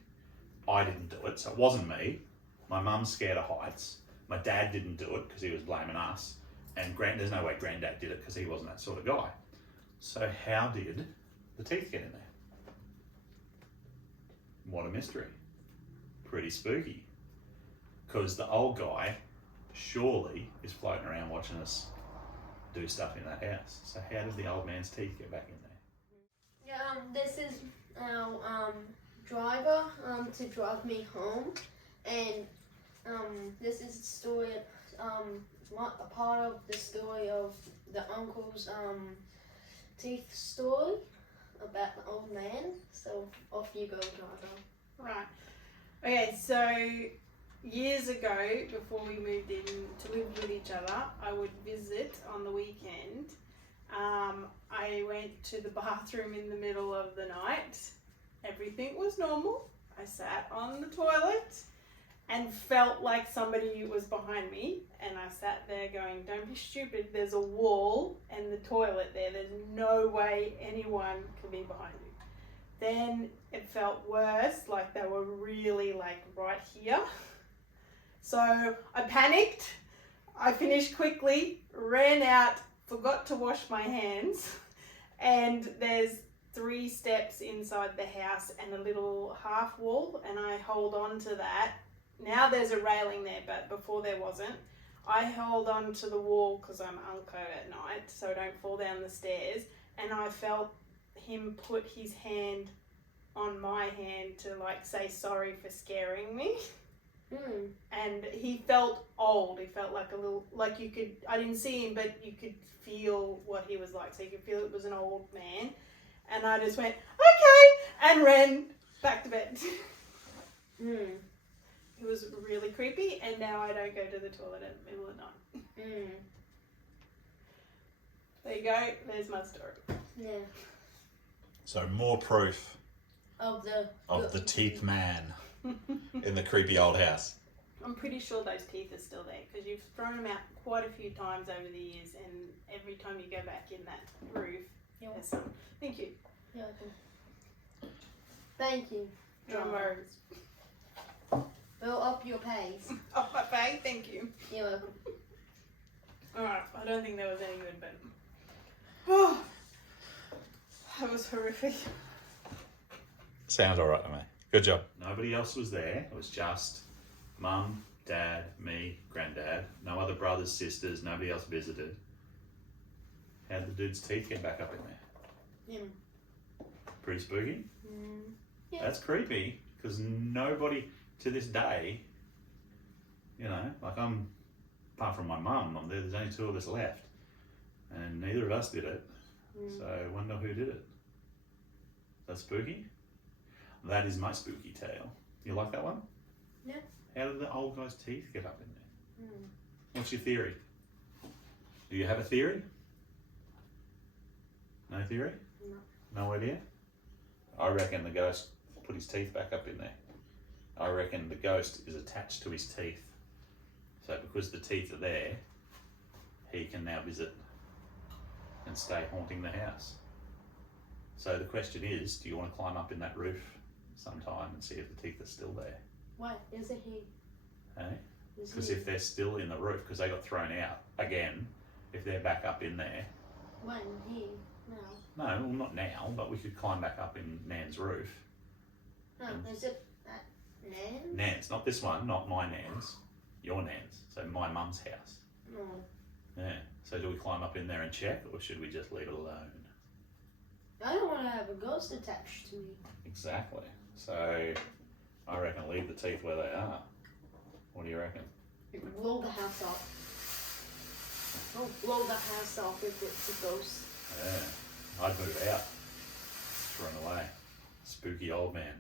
I didn't do it, so it wasn't me. My mum's scared of heights. My dad didn't do it because he was blaming us. And there's no way Granddad did it, because he wasn't that sort of guy. So how did the teeth get in there? What a mystery. Pretty spooky. Because the old guy surely is floating around watching us do stuff in that house. So how did the old man's teeth get back in there? Yeah, this is our driver to drive me home, and this is the story, a part of the story of the uncle's teeth story about the old man. So off you go, driver. Right. Okay, so years ago, before we moved in to live with each other, I would visit on the weekend. I went to the bathroom in the middle of the night. Everything was normal. I sat on the toilet and felt like somebody was behind me, and I sat there going, don't be stupid, there's a wall and the toilet there, there's no way anyone can be behind you. Then it felt worse, like they were really like right here. So I panicked, I finished quickly, ran out, forgot to wash my hands, and there's 3 steps inside the house and a little half wall, and I hold on to that. Now there's a railing there, but before there wasn't. I held on to the wall because I'm unco at night, so I don't fall down the stairs. And I felt him put his hand on my hand to like say sorry for scaring me. Mm. And he felt old. He felt like a little, like you could, I didn't see him, but you could feel what he was like. So you could feel it was an old man. And I just went, okay, and ran back to bed. Mm. It was really creepy, and now I don't go to the toilet in the middle of the night. Mm. There you go, there's my story. Yeah. So more proof Of the teeth man in the creepy old house. I'm pretty sure those teeth are still there because you've thrown them out quite a few times over the years, and every time you go back in that roof, there's some. Thank you. Yeah. Thank you. No worries. Build up your pace. Oh, my bag, thank you. You're welcome. Alright, I don't think that was any good, but. Oh, that was horrific. Sounds alright to me. Good job. Nobody else was there. It was just Mum, Dad, me, Granddad. No other brothers, sisters. Nobody else visited. How did the dude's teeth get back up in there? Yeah. Pretty spooky? Yeah. That's creepy because nobody to this day, you know, like apart from my mum, there's only two of us left and neither of us did it. So I wonder who did it. That's spooky? That is my spooky tale. You like that one? Yeah. How did the old guy's teeth get up in there? Mm. What's your theory? Do you have a theory? No theory? No. No idea? I reckon the ghost put his teeth back up in there. I reckon the ghost is attached to his teeth. So because the teeth are there, he can now visit and stay haunting the house. So the question is, do you want to climb up in that roof sometime and see if the teeth are still there? Why isn't he? Hey? Because if they're still in the roof, because they got thrown out again, if they're back up in there. When he? No. No, well not now, but we could climb back up in Nan's roof. No, is it at Nan? Nan's, not this one, not my Nan's, your Nan's. So my mum's house. No. Yeah. So do we climb up in there and check, or should we just leave it alone? I don't want to have a ghost attached to me. Exactly. So I reckon leave the teeth where they are. What do you reckon? Blow the house up. Don't blow the house up if it's a ghost. Yeah. I'd move out. Just run away. Spooky old man.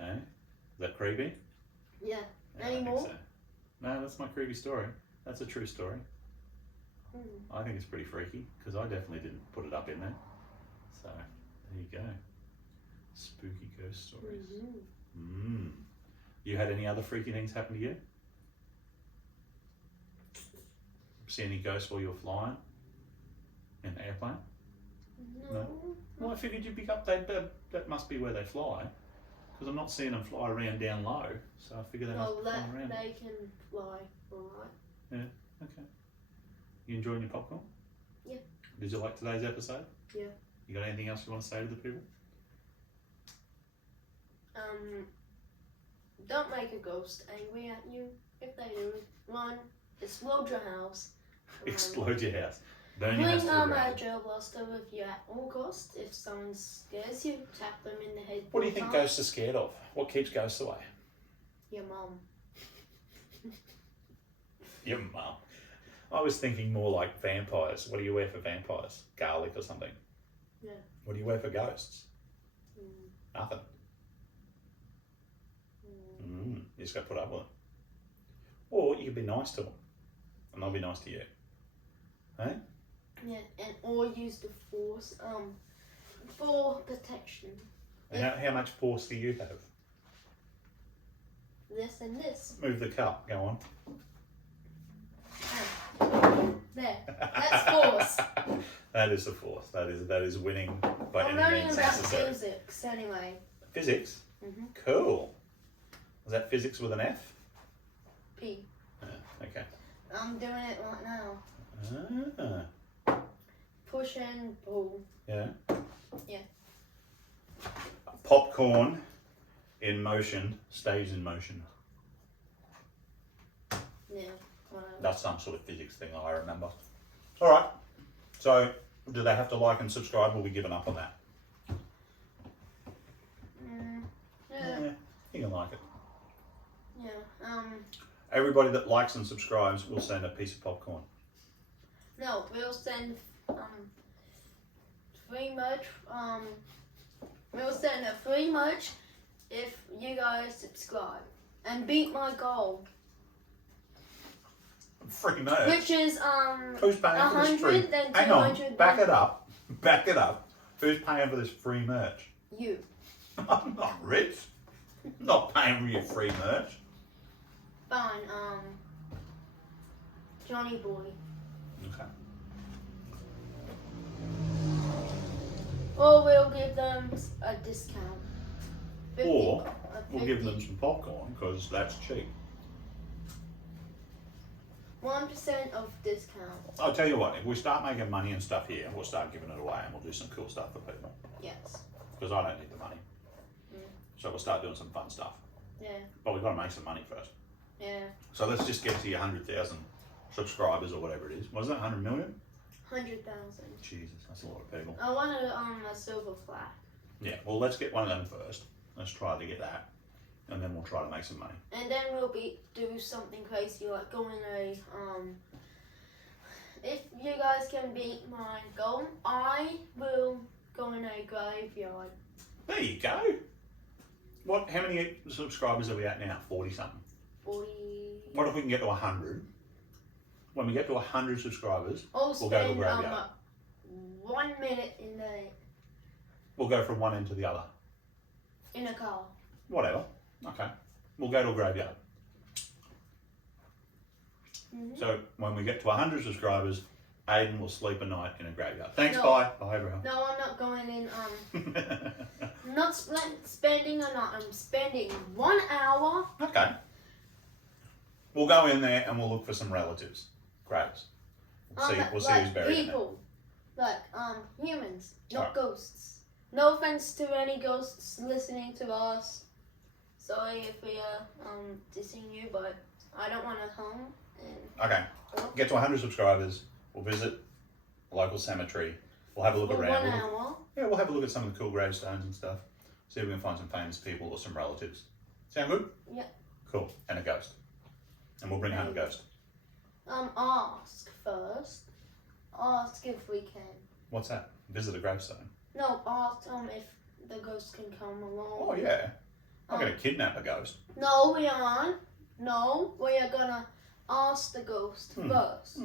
Eh? Is that creepy? Yeah. Yeah, Any I think more? so. No, that's my creepy story. That's a true story. I think it's pretty freaky because I definitely didn't put it up in there. So there you go. Spooky ghost stories. You had any other freaky things happen to you? See any ghosts while you were flying in an airplane? No. Well, I figured you'd pick up that must be where they fly because I'm not seeing them fly around down low. So I figured they must Well, be flying around. they can fly, alright. Yeah. Okay. You enjoying your popcorn? Yeah. Did you like today's episode? Yeah. You got anything else you want to say to the people? Don't make a ghost angry at you. If they do, run, explode your house. Explode your house. Burn your house Bring to the ground. a jail blaster with you at all costs. If someone scares you, tap them in the head. What do you 4 think times. ghosts are scared of? What keeps ghosts away? Your mum. Your mum. I was thinking more like vampires. What do you wear for vampires? Garlic or something? Yeah. What do you wear for ghosts? Nothing. You just got to put up with them. Or you could be nice to them and they'll be nice to you. Hey? Yeah, and or use the force for protection. And how much force do you have? This and this. Move the cup. Go on. There. That's force. That is the force. That is winning by I'm any learning means about necessary. physics anyway. Physics? Cool. Was that physics with an F? P. Okay. I'm doing it right now. Ah. Push and pull. Yeah? Yeah. Popcorn in motion stays in motion. Yeah. whatever. That's some sort of physics thing I remember. All right. So, do they have to like and subscribe, or are we giving up on that? Yeah. You can like it. Yeah. Everybody that likes and subscribes will send a piece of popcorn. No, we'll send free merch. We'll send a free merch if you guys subscribe and beat my goal, Free merch. which is Who's paying for this free? 100 then Hang on, 200. back it up. Back it up. Who's paying for this free merch? You. I'm not rich. I'm not paying for your free merch. Fine. Johnny Boy. Okay. Or we'll give them a discount. 50, Or a we'll give them 50. some popcorn because that's cheap. 1% of discount. I'll tell you what, if we start making money and stuff here, we'll start giving it away and we'll do some cool stuff for people. Yes. Because I don't need the money. Mm. So we'll start doing some fun stuff. Yeah. But we've got to make some money first. Yeah. So let's just get to your 100,000 subscribers or whatever it is. Was it 100 million? 100,000. Jesus, that's a lot of people. I want a silver flag. Yeah, well, let's get one of them first. Let's try to get that. And then we'll try to make some money. And then we'll do something crazy like go in a if you guys can beat my goal, I will go in a graveyard. There you go. What? How many subscribers are we at now? 40 something. 40. What if we can get to 100? When we get to 100 subscribers, I'll we'll go to a spend graveyard. 1 minute in We'll go from one end to the other. a car. Whatever. Okay. We'll go to a graveyard. Mm-hmm. So when we get to 100 subscribers, Aiden will sleep a night in a graveyard. Thanks, No. bye. Bye, everyone. No, I'm not going in. I'm not spending a night. I'm spending 1 hour. Okay. We'll go in there and we'll look for some relatives. Graves. We'll see who's like buried in there. people, like humans, not Alright. ghosts. No offense to any ghosts listening to us. Sorry if we are dissing you, but I don't want to home. And Okay. Get to 100 subscribers. We'll visit a local cemetery. We'll have a look for around. 1 hour. Yeah, we'll have a look at some of the cool gravestones and stuff. See if we can find some famous people or some relatives. Sound good? Yeah. Cool. And a ghost. And we'll bring home a ghost. Ask first. Ask if we can. What's that? Visit a gravestone. No, ask if the ghost can come along. Oh, yeah. I'm going to kidnap a ghost. No, we aren't. No, we are gonna ask the ghost first.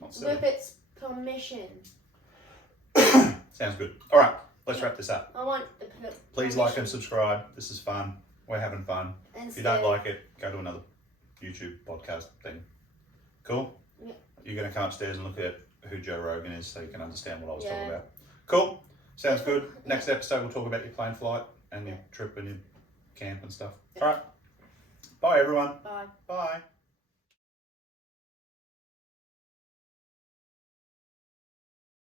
Not silly. With its permission. Sounds good. All right. Let's wrap this up. I want the Please like and subscribe. This is fun. We're having fun. And If you don't like it, go to another YouTube podcast thing. Cool? Yeah. You're going to come upstairs and look at who Joe Rogan is so you can understand what I was talking Yeah. about. Cool? Sounds good. Next episode, we'll talk about your plane flight and your trip and your camp and stuff. All right. Bye, everyone. Bye. Bye.